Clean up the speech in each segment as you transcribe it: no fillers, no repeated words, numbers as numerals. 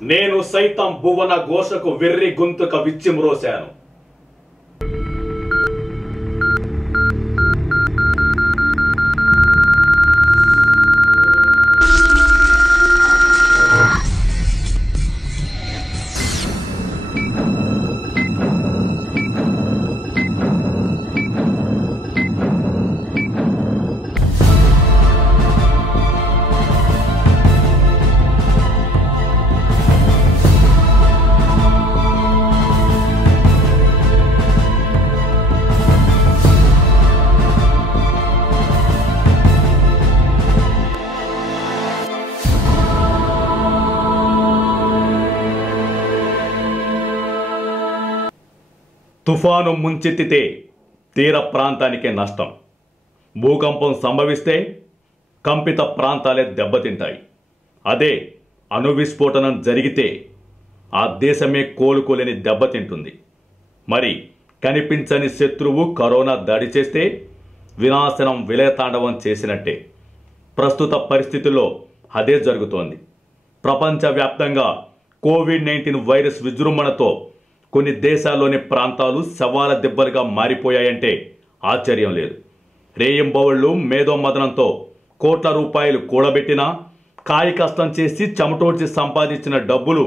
నేను సైతం భువన ఘోషకు వెర్రి గొంతుక విచ్చిమ్రోశాను. తుఫాను ముంచెత్తితే తీర ప్రాంతానికే నష్టం. భూకంపం సంభవిస్తే కంపిత ప్రాంతాలే దెబ్బతింటాయి. అదే అణు విస్ఫోటనం జరిగితే ఆ దేశమే కోలుకోలేని దెబ్బతింటుంది. మరి కనిపించని శత్రువు కరోనా దాడి చేస్తే వినాశనం విలయతాండవం చేసినట్టే. ప్రస్తుత పరిస్థితుల్లో అదే జరుగుతోంది. ప్రపంచవ్యాప్తంగా కోవిడ్-19 వైరస్ విజృంభణతో కొన్ని దేశాల్లోని ప్రాంతాలు శవాల దెబ్బలుగా మారిపోయాయంటే ఆశ్చర్యం లేదు. రేయింబవళ్లు మేధోమదనంతో కోట్ల రూపాయలు కూడబెట్టినా కాయ కష్టం చేసి చెమటోడ్చి సంపాదించిన డబ్బులు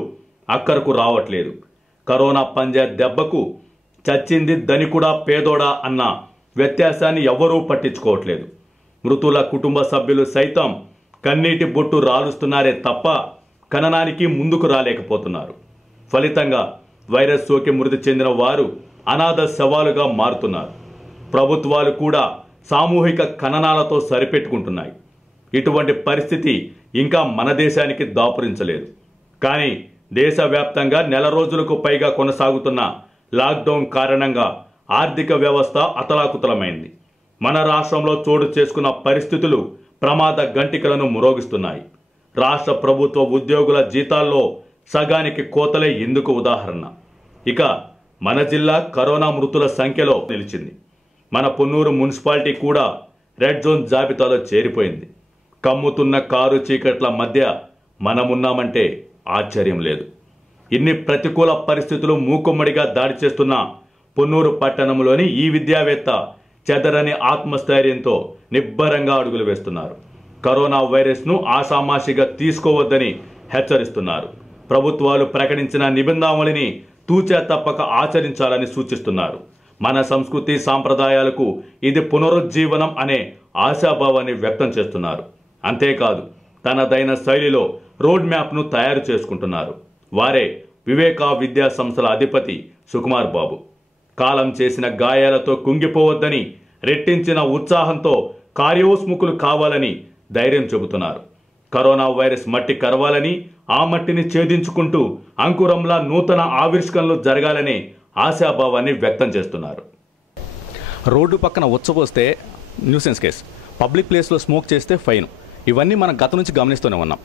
అక్కరకు రావట్లేదు. కరోనా పంజా దెబ్బకు చచ్చింది ధనికుడా పేదోడా అన్న వ్యత్యాసాన్ని ఎవరూ పట్టించుకోవట్లేదు. మృతుల కుటుంబ సభ్యులు సైతం కన్నీటి బొట్టు రాలుస్తున్నారే తప్ప ఖననానికి ముందుకు రాలేకపోతున్నారు. ఫలితంగా వైరస్ సోకి మృతి చెందిన వారు అనాథ శవాలుగా మారుతున్నారు. ప్రభుత్వాలు కూడా సామూహిక ఖననాలతో సరిపెట్టుకుంటున్నాయి. ఇటువంటి పరిస్థితి ఇంకా మన దేశానికి దాపురించలేదు. కానీ దేశవ్యాప్తంగా నెల రోజులకు పైగా కొనసాగుతున్న లాక్డౌన్ కారణంగా ఆర్థిక వ్యవస్థ అతలాకుతలమైంది. మన రాష్ట్రంలో చోటు చేసుకున్న పరిస్థితులు ప్రమాద గంటికలను మ్రోగిస్తున్నాయి. రాష్ట్ర ప్రభుత్వ ఉద్యోగుల జీతాల్లో సగానికి కోతలే ఎందుకు ఉదాహరణ. ఇక మన జిల్లా కరోనా మృతుల సంఖ్యలో నిలిచింది. మన పొన్నూరు మున్సిపాలిటీ కూడా రెడ్ జోన్ జాబితాలో చేరిపోయింది. కమ్ముతున్న కారు చీకట్ల మధ్య మనమున్నామంటే ఆశ్చర్యం లేదు. ఇన్ని ప్రతికూల పరిస్థితులు మూకుమ్మడిగా దాడి చేస్తున్న పొన్నూరు పట్టణంలోని ఈ విద్యావేత్త చెదరని ఆత్మస్థైర్యంతో నిబ్బరంగా అడుగులు వేస్తున్నారు. కరోనా వైరస్ను ఆషామాషిగా తీసుకోవద్దని హెచ్చరిస్తున్నారు. ప్రభుత్వాలు ప్రకటించిన నిబంధనావళిని తూచా తప్పక ఆచరించాలని సూచిస్తున్నారు. మన సంస్కృతి సాంప్రదాయాలకు ఇది పునరుజ్జీవనం అనే ఆశాభావాన్ని వ్యక్తం చేస్తున్నారు. అంతేకాదు తనదైన శైలిలో రోడ్ మ్యాప్ను తయారు చేసుకుంటున్నారు. వారే వివేకా విద్యా సంస్థల అధిపతి సుకుమార్ బాబు. కాలం చేసిన గాయాలతో కుంగిపోవద్దని, రెట్టించిన ఉత్సాహంతో కార్యోస్ముఖులు కావాలని ధైర్యం చెబుతున్నారు. కరోనా వైరస్ మట్టి కరవాలని, ఆ మట్టిని ఛేదించుకుంటూ అంకురంలా నూతన ఆవిష్కరణలు జరగాలని ఆశాభావాన్ని వ్యక్తం చేస్తున్నారు. రోడ్డు పక్కన ఉచ్చబోస్తే న్యూసెన్స్ కేసు, పబ్లిక్ ప్లేస్లో స్మోక్ చేస్తే ఫైన్. ఇవన్నీ మనం గత నుంచి గమనిస్తూనే ఉన్నాం.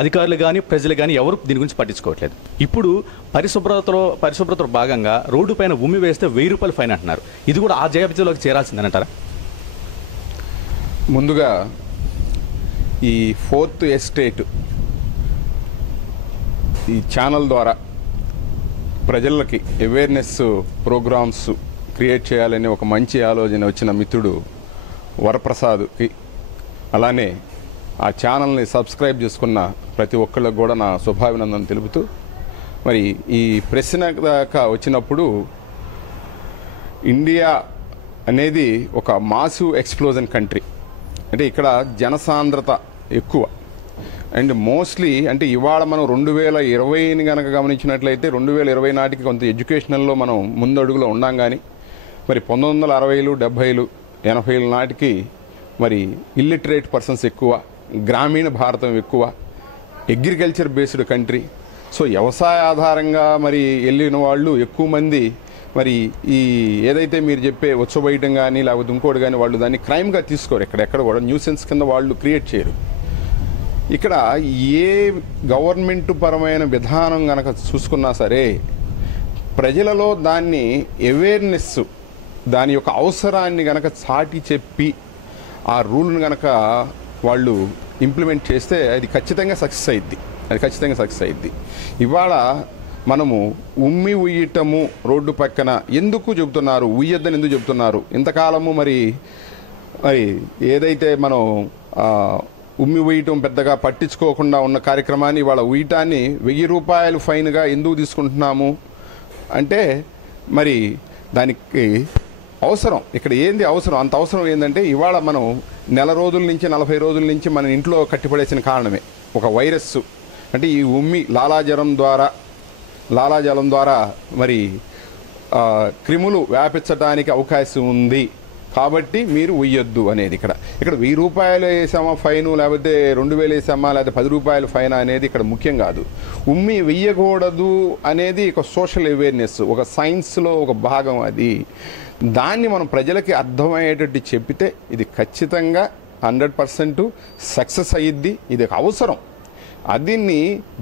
అధికారులు కానీ ప్రజలు కానీ ఎవరు దీని గురించి పట్టించుకోవట్లేదు. ఇప్పుడు పరిశుభ్రతలో భాగంగా రోడ్డు పైన ఉమ్మి వేస్తే 1000 రూపాయలు ఫైన్ అంటున్నారు. ఇది కూడా ఆ జాబితాలోకి చేరాల్సిందనంటారా? ముందుగా ఈ 4th ఎస్టేట్ ఈ ఛానల్ ద్వారా ప్రజలకి అవేర్నెస్ ప్రోగ్రామ్స్ క్రియేట్ చేయాలని ఒక మంచి ఆలోచన వచ్చిన మిత్రుడు వరప్రసాద్కి, అలానే ఆ ఛానల్ని సబ్స్క్రైబ్ చేసుకున్న ప్రతి ఒక్కళ్ళకు కూడా నా శుభాభినందన తెలుపుతూ, మరి ఈ ప్రశ్న దాకా వచ్చినప్పుడు ఇండియా అనేది ఒక మాసివ్ ఎక్స్ప్లోజన్ కంట్రీ. అంటే ఇక్కడ జనసాంద్రత ఎక్కువ. అండ్ మోస్ట్లీ అంటే ఇవాళ మనం 2020ని కనుక గమనించినట్లయితే 2020 నాటికి కొంత ఎడ్యుకేషనల్లో మనం ముందడుగులో ఉన్నాం. కానీ మరి 1960లు 70లు 80ల నాటికి మరి ఇల్లిటరేట్ పర్సన్స్ ఎక్కువ, గ్రామీణ భారతం ఎక్కువ, అగ్రికల్చర్ బేస్డ్ కంట్రీ. సో వ్యవసాయ ఆధారంగా మరి వెళ్ళిన వాళ్ళు ఎక్కువ మంది మరి ఈ ఏదైతే మీరు చెప్పే ఉచ్చబోయటం కానీ లేకపోతే ఇంకోటి కానీ వాళ్ళు దాన్ని క్రైమ్గా తీసుకోరు. ఎక్కడెక్కడ కూడా న్యూసెన్స్ కింద వాళ్ళు క్రియేట్ చేయరు. ఇక్కడ ఏ గవర్నమెంట్ పరమైన విధానం కనుక చూసుకున్నా సరే ప్రజలలో దాన్ని అవేర్నెస్, దాని యొక్క అవసరాన్ని కనుక చాటి చెప్పి ఆ రూల్ను కనుక వాళ్ళు ఇంప్లిమెంట్ చేస్తే అది ఖచ్చితంగా సక్సెస్ అయింది. అది ఖచ్చితంగా సక్సెస్ అయ్యిద్ది. ఇవాళ మనము ఉమ్మి ఉయ్యటము రోడ్డు పక్కన ఎందుకు చెబుతున్నారు, ఉయ్యొద్దని ఎందుకు చెబుతున్నారు? ఇంతకాలము మరి ఏదైతే మనం ఉమ్మి ఉయ్యటం పెద్దగా పట్టించుకోకుండా ఉన్న కార్యక్రమాన్ని ఇవాళ ఉయ్యటాన్ని 1000 రూపాయలు ఫైన్గా ఎందుకు తీసుకుంటున్నాము అంటే మరి దానికి అవసరం ఇక్కడ ఏంది అవసరం, అంత అవసరం ఏంటంటే ఇవాళ మనం నెల రోజుల నుంచి 40 రోజుల నుంచి మన ఇంట్లో కట్టిపడేసిన కారణమే ఒక వైరస్. అంటే ఈ ఉమ్మి లాలాజలం ద్వారా మరి క్రిములు వ్యాపించడానికి అవకాశం ఉంది కాబట్టి మీరు ఉయ్యొద్దు అనేది. ఇక్కడ 1000 రూపాయలు వేసామా ఫైను, లేకపోతే 2000 వేసామా, లేకపోతే 10 రూపాయలు ఫైన్ అనేది ఇక్కడ ముఖ్యం కాదు. ఉమ్మి వెయ్యకూడదు అనేది ఒక సోషల్ అవేర్నెస్, ఒక సైన్స్లో ఒక భాగం. అది దాన్ని మనం ప్రజలకి అర్థమయ్యేటట్టు చెప్పితే ఇది ఖచ్చితంగా 100% సక్సెస్ అయ్యిద్ది. ఇది ఒక అవసరం.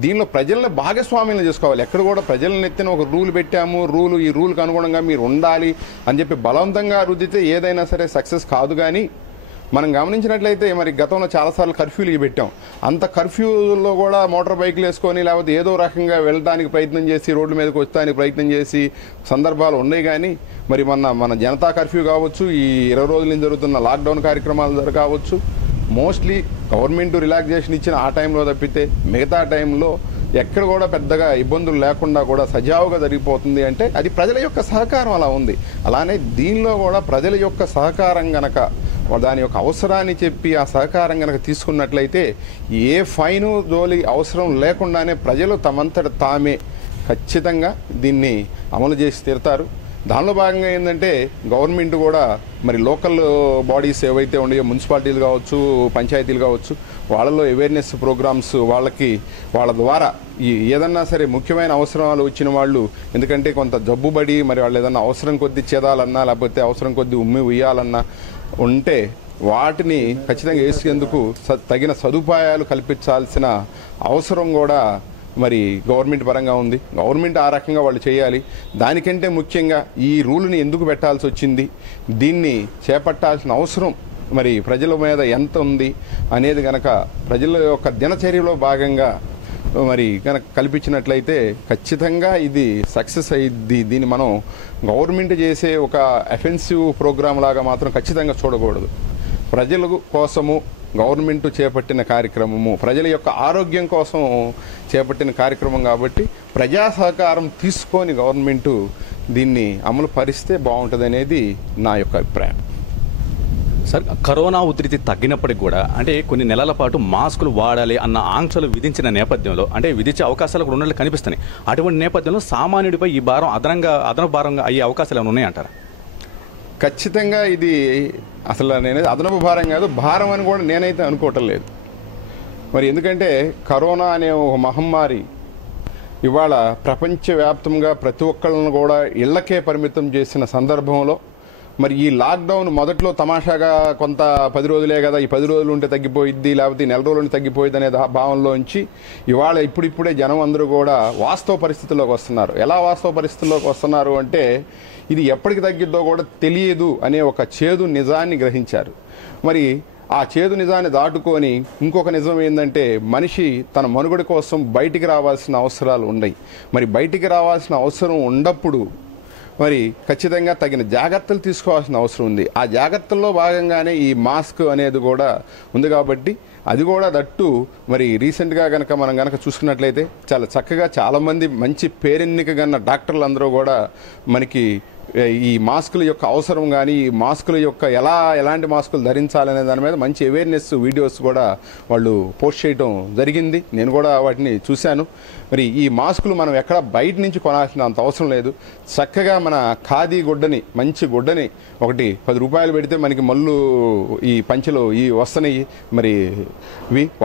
దీనిలో ప్రజలను భాగస్వామ్యం చేసుకోవాలి. ఎక్కడ కూడా ప్రజలను ఎత్తిన ఒక రూల్ పెట్టాము, ఈ రూల్కి అనుగుణంగా మీరు ఉండాలి అని చెప్పి బలవంతంగా రుద్దితే ఏదైనా సరే సక్సెస్ కాదు. కానీ మనం గమనించినట్లయితే మరి గతంలో చాలాసార్లు కర్ఫ్యూలు పెట్టాం. అంత కర్ఫ్యూలో కూడా మోటార్ బైకులు వేసుకొని లేకపోతే ఏదో రకంగా వెళ్ళడానికి ప్రయత్నం చేసి రోడ్ల మీదకి వచ్చడానికి ప్రయత్నం చేసి సందర్భాలు ఉన్నాయి. కానీ మరి మన జనతా కర్ఫ్యూ కావచ్చు, ఈ 20 రోజుల నుంచి జరుగుతున్న లాక్డౌన్ కార్యక్రమాలు కావచ్చు, మోస్ట్లీ గవర్నమెంట్ రిలాక్సేషన్ ఇచ్చిన ఆ టైంలో తప్పితే మిగతా టైంలో ఎక్కడ కూడా పెద్దగా ఇబ్బందులు లేకుండా కూడా సజావుగా జరిగిపోతుంది. అంటే అది ప్రజల యొక్క సహకారం అలా ఉంది. అలానే దీనిలో కూడా ప్రజల యొక్క సహకారం గనక దాని యొక్క అవసరాన్ని చెప్పి ఆ సహకారం గనక తీసుకున్నట్లయితే ఏ ఫైను జోలి అవసరం లేకుండానే ప్రజలు తమంతట తామే ఖచ్చితంగా దీన్ని అమలు చేసి తీరుతారు. దానిలో భాగంగా ఏంటంటే గవర్నమెంట్ కూడా మరి లోకల్ బాడీస్ ఏవైతే ఉన్నాయో, మున్సిపాలిటీలు కావచ్చు, పంచాయతీలు కావచ్చు, వాళ్ళలో అవేర్నెస్ ప్రోగ్రామ్స్ వాళ్ళ ద్వారా ఏదన్నా సరే ముఖ్యమైన అవసరాలు వచ్చిన వాళ్ళు, ఎందుకంటే కొంత జబ్బుబడి మరి వాళ్ళు ఏదన్నా అవసరం కొద్దీ చేదాలన్నా లేకపోతే అవసరం కొద్దీ ఉమ్మి ఉయ్యాలన్నా ఉంటే వాటిని ఖచ్చితంగా వేసేందుకు తగిన సదుపాయాలు కల్పించాల్సిన అవసరం కూడా మరి గవర్నమెంట్ పరంగా ఉంది. గవర్నమెంట్ ఆ రకంగా వాళ్ళు చేయాలి. దానికంటే ముఖ్యంగా ఈ రూల్ని ఎందుకు పెట్టాల్సి వచ్చింది, దీన్ని చేపట్టాల్సిన అవసరం మరి ప్రజల మీద ఎంత ఉంది అనేది కనుక ప్రజల యొక్క దినచర్యలో భాగంగా మరి కనుక కల్పించినట్లయితే ఖచ్చితంగా ఇది సక్సెస్ అయ్యిద్ది. దీన్ని మనం గవర్నమెంట్ చేసే ఒక అఫెన్సివ్ ప్రోగ్రామ్ లాగా మాత్రం ఖచ్చితంగా చూడకూడదు. ప్రజల కోసము గవర్నమెంట్ చేపట్టిన కార్యక్రమము, ప్రజల యొక్క ఆరోగ్యం కోసం చేపట్టిన కార్యక్రమం కాబట్టి ప్రజా సహకారం తీసుకొని గవర్నమెంట్ దీన్ని అమలు పరిస్తే బాగుంటుంది అనేది నా యొక్క అభిప్రాయం. సార్, కరోనా ఉధృతి తగ్గినప్పటికి కూడా అంటే కొన్ని నెలల పాటు మాస్కులు వాడాలి అన్న ఆంక్షలు విధించిన నేపథ్యంలో అంటే విధించే అవకాశాలు కూడా ఉన్నట్లు కనిపిస్తున్నాయి. అటువంటి నేపథ్యంలో సామాన్యుడిపై ఈ భారం అదనపు భారంగా అయ్యే అవకాశాలు ఏమైనా ఉన్నాయంటారా? ఖచ్చితంగా ఇది అసలు అదనపు భారం కాదు, భారం అని కూడా నేనైతే అనుకోవటం లేదు. మరి ఎందుకంటే కరోనా అనే ఒక మహమ్మారి ఇవాళ ప్రపంచవ్యాప్తంగా ప్రతి ఒక్కళ్ళను కూడా ఇళ్లకే పరిమితం చేసిన సందర్భంలో మరి ఈ లాక్డౌన్ మొదట్లో తమాషాగా కొంత 10 రోజులే కదా, ఈ 10 రోజులు ఉంటే తగ్గిపోయిద్ది, లేకపోతే 4 రోజులు ఉంటే తగ్గిపోయిద్ది అనే భావంలోంచి ఇవాళ ఇప్పుడిప్పుడే జనం అందరూ కూడా వాస్తవ పరిస్థితుల్లోకి వస్తున్నారు. ఎలా వాస్తవ పరిస్థితుల్లోకి వస్తున్నారు అంటే ఇది ఎప్పటికి తగ్గిద్దో కూడా తెలియదు అనే ఒక చేదు నిజాన్ని గ్రహించారు. మరి ఆ చేదు నిజాన్ని దాటుకొని ఇంకొక నిజం ఏంటంటే మనిషి తన మనుగడ కోసం బయటికి రావాల్సిన అవసరాలు ఉన్నాయి. మరి బయటికి రావాల్సిన అవసరం ఉన్నప్పుడు మరి ఖచ్చితంగా తగిన జాగ్రత్తలు తీసుకోవాల్సిన అవసరం ఉంది. ఆ జాగ్రత్తల్లో భాగంగానే ఈ మాస్క్ అనేది కూడా ఉంది. కాబట్టి అది కూడా దట్టు మరి రీసెంట్గా మనం గనక చూసుకున్నట్లయితే చాలా చక్కగా చాలామంది మంచి పేరెన్నిక గన్న డాక్టర్లు అందరూ కూడా మనకి ఈ మాస్కుల యొక్క అవసరం కానీ ఈ మాస్కుల యొక్క ఎలాంటి మాస్కులు ధరించాలనే దాని మీద మంచి అవేర్నెస్ వీడియోస్ కూడా వాళ్ళు పోస్ట్ చేయడం జరిగింది. నేను కూడా వాటిని చూశాను. మరి ఈ మాస్కులు మనం ఎక్కడ బయట నుంచి కొనాల్సిన అంత అవసరం లేదు. చక్కగా మన ఖాదీ గుడ్డని, మంచి గుడ్డని ఒకటి 10 రూపాయలు పెడితే మనకి మళ్ళు ఈ పంచెలు వస్తున్నాయి. మరి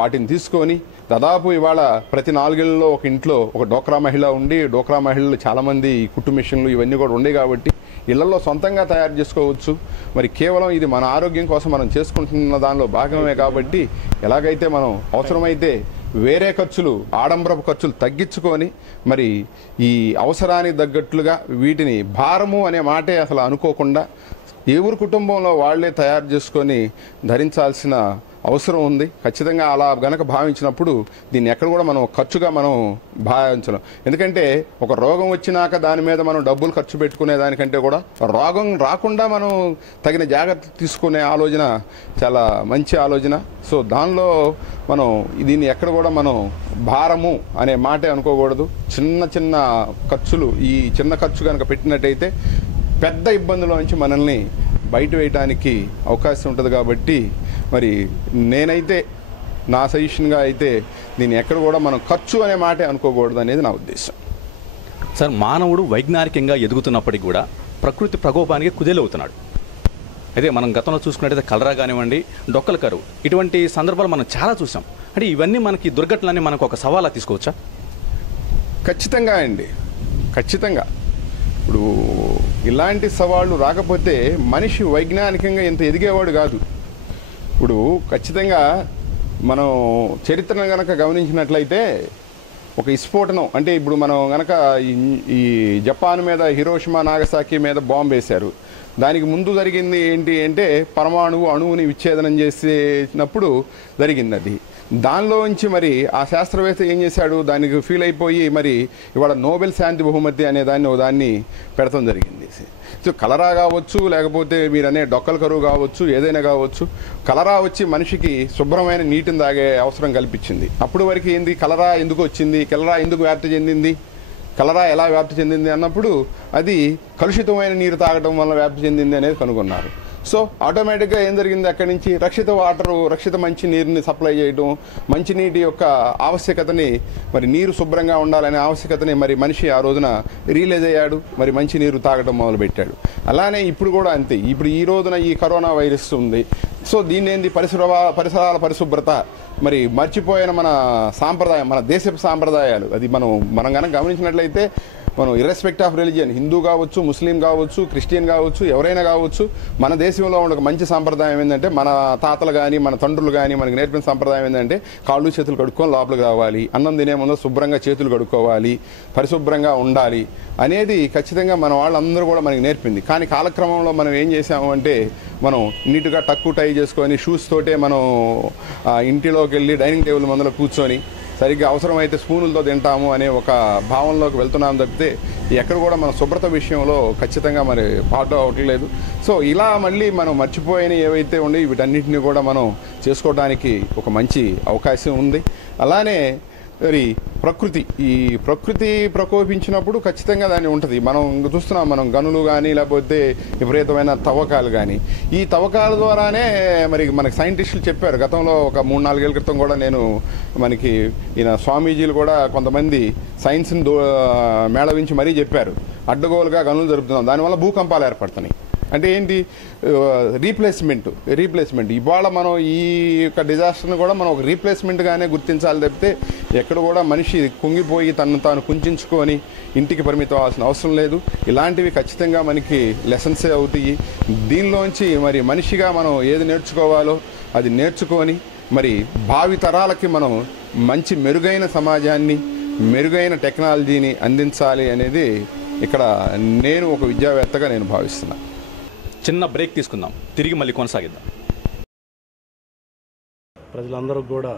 వాటిని తీసుకొని దాదాపు ఇవాళ ప్రతి 4 ఏళ్లలో ఒక ఇంట్లో ఒక డోక్రా మహిళ ఉండి, డోక్రా మహిళలు చాలామంది కుట్టు మిషన్లు ఇవన్నీ కూడా ఉన్నాయి కాబట్టి ఇళ్లలో సొంతంగా తయారు చేసుకోవచ్చు. మరి కేవలం ఇది మన ఆరోగ్యం కోసం మనం చేసుకుంటున్న దానిలో భాగమే కాబట్టి ఎలాగైతే మనం అవసరమైతే వేరే ఖర్చులు, ఆడంబరపు ఖర్చులు తగ్గించుకొని మరి ఈ అవసరానికి తగ్గట్లుగా వీటిని భారము అనే మాటే అసలు అనుకోకుండా ఎవరి కుటుంబంలో వాళ్లే తయారు చేసుకొని ధరించాల్సిన అవసరం ఉంది. ఖచ్చితంగా అలా గనక భావించినప్పుడు దీన్ని ఎక్కడ కూడా మనం ఖర్చుగా మనం భావించలేం. ఎందుకంటే ఒక రోగం వచ్చినాక దాని మీద మనం డబ్బులు ఖర్చు పెట్టుకునే దానికంటే కూడా రోగం రాకుండా మనం తగిన జాగ్రత్త తీసుకునే ఆలోచన చాలా మంచి ఆలోచన. సో దానిలో మనం దీన్ని ఎక్కడ కూడా మనం భారము అనే మాటే అనుకోకూడదు. చిన్న చిన్న ఖర్చులు, ఈ చిన్న ఖర్చు కనుక పెట్టినట్టయితే పెద్ద ఇబ్బందుల నుంచి మనల్ని బయట వేయడానికి అవకాశం ఉంటుంది. కాబట్టి మరి నేనైతే నా సజెషన్గా అయితే దీన్ని ఎక్కడ కూడా మనం ఖర్చు అనే మాటే అనుకోకూడదు అనేది నా ఉద్దేశం. సార్, మానవుడు వైజ్ఞానికంగా ఎదుగుతున్నప్పటికీ కూడా ప్రకృతి ప్రకోపానికి కుదేలవుతున్నాడు. అయితే మనం గతంలో చూసుకున్నట్టయితే కలరా కానివ్వండి, డొక్కల కరువు, ఇటువంటి సందర్భాలు మనం చాలా చూసాం. అంటే ఇవన్నీ మనకి దుర్ఘటనలన్నీ మనకు ఒక సవాలా తీసుకోవచ్చా? ఖచ్చితంగా అండి, ఖచ్చితంగా. ఇప్పుడు ఇలాంటి సవాళ్ళు రాకపోతే మనిషి వైజ్ఞానికంగా ఇంత ఎదిగేవాడు కాదు. ఇప్పుడు ఖచ్చితంగా మనం చరిత్రను కనుక గమనించినట్లయితే ఒక విస్ఫోటనం అంటే ఇప్పుడు మనం కనుక ఈ జపాన్ మీద హిరోషిమా నాగసాకి మీద బాంబు వేశారు. దానికి ముందు జరిగింది ఏంటి అంటే అణువుని విచ్ఛేదనం చేసినప్పుడు జరిగింది అది. దానిలోంచి మరి ఆ శాస్త్రవేత్త ఏం చేశాడు, దానికి ఫీల్ అయిపోయి మరి ఇవాళ నోబెల్ శాంతి బహుమతి అనే దాన్ని పెడతాం జరిగింది. సో కలరా కావచ్చు, లేకపోతే మీరనే డొక్కల కరువు కావచ్చు, ఏదైనా కావచ్చు, కలరా వచ్చి మనిషికి శుభ్రమైన నీటిని తాగే అవసరం కల్పించింది. అప్పుడు వరకు ఏంది, కలరా ఎందుకు వచ్చింది, కలరా ఎందుకు వ్యాప్తి చెందింది, కలరా ఎలా వ్యాప్తి చెందింది అన్నప్పుడు అది కలుషితమైన నీరు తాగడం వల్ల వ్యాప్తి చెందింది అనేది కనుగొన్నారు. సో ఆటోమేటిక్గా ఏం జరిగింది, అక్కడి నుంచి రక్షిత వాటరు, రక్షిత మంచి నీరుని సప్లై చేయడం, మంచినీటి యొక్క ఆవశ్యకతని, మరి నీరు శుభ్రంగా ఉండాలనే ఆవశ్యకతని మరి మనిషి ఆ రోజున రియలైజ్ అయ్యాడు, మరి మంచి నీరు తాగడం మొదలుపెట్టాడు. అలానే ఇప్పుడు కూడా అంతే. ఇప్పుడు ఈ రోజున ఈ కరోనా వైరస్ ఉంది. సో దీన్ని ఏంది, పరిసరాల పరిశుభ్రత, మరి మర్చిపోయిన మన సాంప్రదాయం, మన దేశపు సాంప్రదాయాలు, అది మనం కనుక గమనించినట్లయితే మనం ఇర్రెస్పెక్ట్ ఆఫ్ రిలీజియన్, హిందూ కావచ్చు, ముస్లిం కావచ్చు, క్రిస్టియన్ కావచ్చు, ఎవరైనా కావచ్చు, మన దేశంలో ఉన్న ఒక మంచి సాంప్రదాయం ఏంటంటే, మన తాతలు కానీ మన తండ్రులు కానీ మనకి నేర్పిన సాంప్రదాయం ఏంటంటే కాళ్ళు చేతులు కడుక్కొని లోపలికి రావాలి, అన్నం తినే ముందు శుభ్రంగా చేతులు కడుక్కోవాలి, పరిశుభ్రంగా ఉండాలి అనేది ఖచ్చితంగా మన వాళ్ళందరూ కూడా మనకి నేర్పింది. కానీ కాలక్రమంలో మనం ఏం చేసాము అంటే, మనం నీట్గా టక్కు టై చేసుకొని షూస్ తోటే మనం ఇంటిలోకి వెళ్ళి డైనింగ్ టేబుల్ ముందర కూర్చొని సరిగ్గా అవసరమైతే స్పూనులతో తింటాము అనే ఒక భావనలోకి వెళ్తున్నాం తప్పితే ఎక్కడ కూడా మన శుభ్రత విషయంలో ఖచ్చితంగా మరి పాటు అవ్వట్లేదు. సో ఇలా మళ్ళీ మనం మర్చిపోయిన ఏవైతే ఉండి వీటన్నిటిని కూడా మనం చేసుకోవడానికి ఒక మంచి అవకాశం ఉంది. అలానే మరి ఈ ప్రకృతి ప్రకోపించినప్పుడు ఖచ్చితంగా దాన్ని ఉంటుంది. మనం చూస్తున్నాం, మనం గనులు కానీ లేకపోతే విపరీతమైన తవ్వకాలు కానీ, ఈ తవ్వకాల ద్వారానే మనకి సైంటిస్టులు చెప్పారు. గతంలో ఒక 3-4 ఏళ్ళ క్రితం కూడా మనకి ఈయన స్వామీజీలు కూడా కొంతమంది సైన్స్ని మేళవించి మరీ చెప్పారు, అడ్డగోలుగా గనులు జరుపుతున్నాం, దానివల్ల భూకంపాలు ఏర్పడుతున్నాయి. అంటే ఏంటి, రీప్లేస్మెంట్. ఇవాళ మనం ఈ యొక్క డిజాస్టర్ని కూడా మనం ఒక రీప్లేస్మెంట్గానే గుర్తించాలి తప్పితే ఎక్కడ కూడా మనిషి కుంగిపోయి తను తాను కుంచుకొని ఇంటికి పరిమితం అవ్వాల్సిన అవసరం లేదు. ఇలాంటివి ఖచ్చితంగా మనకి లెసన్సే అవుతాయి. దీనిలోంచి మరి మనిషిగా మనం ఏది నేర్చుకోవాలో అది నేర్చుకొని మరి భావి తరాలకి మనం మంచి మెరుగైన సమాజాన్ని, మెరుగైన టెక్నాలజీని అందించాలి అనేది ఇక్కడ నేను ఒక విద్యావేత్తగా నేను భావిస్తున్నాను. చిన్న బ్రేక్ తీసుకుందాం, తిరిగి మళ్ళీ కొనసాగిద్దాం. ప్రజలందరూ కూడా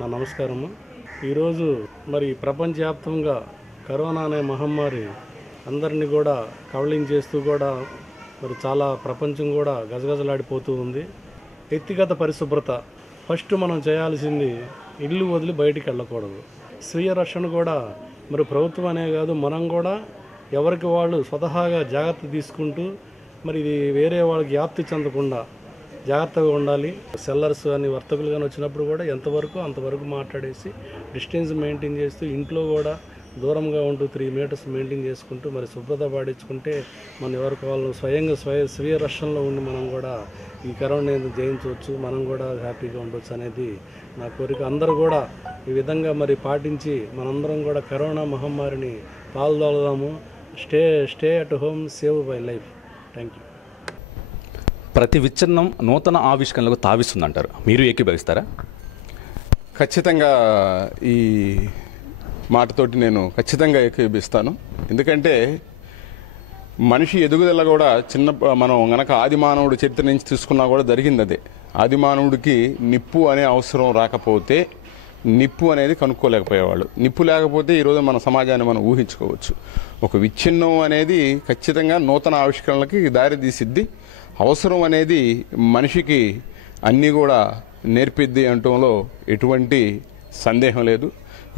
నా నమస్కారము. ఈరోజు మరి ప్రపంచవ్యాప్తంగా కరోనా అనే మహమ్మారి అందరినీ కూడా కవళించేస్తూ కూడా మరి చాలా ప్రపంచం కూడా గజగజలాడిపోతూ ఉంది. వ్యక్తిగత పరిశుభ్రత ఫస్ట్ మనం చేయాల్సింది, ఇల్లు వదిలి బయటికి వెళ్ళకూడదు. స్వీయ రక్షణ కూడా మరి ప్రభుత్వం అనే కాదు, మనం కూడా ఎవరికి వాళ్ళు స్వతహాగా జాగ్రత్త తీసుకుంటూ మరి ఇది వేరే వాళ్ళకి వ్యాప్తి చెందకుండా జాగ్రత్తగా ఉండాలి. సెల్లర్స్ అని వర్తకులు కానీ వచ్చినప్పుడు కూడా ఎంతవరకు అంతవరకు మాట్లాడేసి డిస్టెన్స్ మెయింటైన్ చేస్తూ ఇంట్లో కూడా దూరంగా ఉంటూ 3 మీటర్స్ మెయింటైన్ చేసుకుంటూ మరి శుభ్రత పాటించుకుంటే మనం ఎవరికి వాళ్ళు స్వీయ రక్షణలో ఉండి మనం కూడా ఈ కరోనాని జయించవచ్చు, మనం కూడా హ్యాపీగా ఉండవచ్చు అనేది నా కోరిక. అందరూ కూడా ఈ విధంగా మరి పాటించి మనందరం కూడా కరోనా మహమ్మారిని పాల్దొలదాము. Stay at home, save by life. Thank you. ప్రతి విచ్ఛిన్నం నూతన ఆవిష్కరణలకు తావిస్తుందంటారు, మీరు ఏకీభవిస్తారా? ఖచ్చితంగా ఈ మాటతోటి నేను ఖచ్చితంగా ఏకీభవిస్తాను. ఎందుకంటే మనిషి ఎదుగుదల కూడా మనం గనక ఆది మానవుడు చరిత్ర నుంచి తీసుకున్నా కూడా జరిగింది అదే. ఆదిమానవుడికి నిప్పు అనే అవసరం రాకపోతే నిప్పు అనేది కనుక్కోలేకపోయేవాళ్ళు. నిప్పు లేకపోతే ఈరోజు మన సమాజాన్ని మనం ఊహించుకోవచ్చు. ఒక విచ్ఛిన్నం అనేది ఖచ్చితంగా నూతన ఆవిష్కరణలకి దారి తీసిద్ది. అవసరం అనేది మనిషికి అన్నీ కూడా నేర్పిద్ది అంటంలో ఎటువంటి సందేహం లేదు.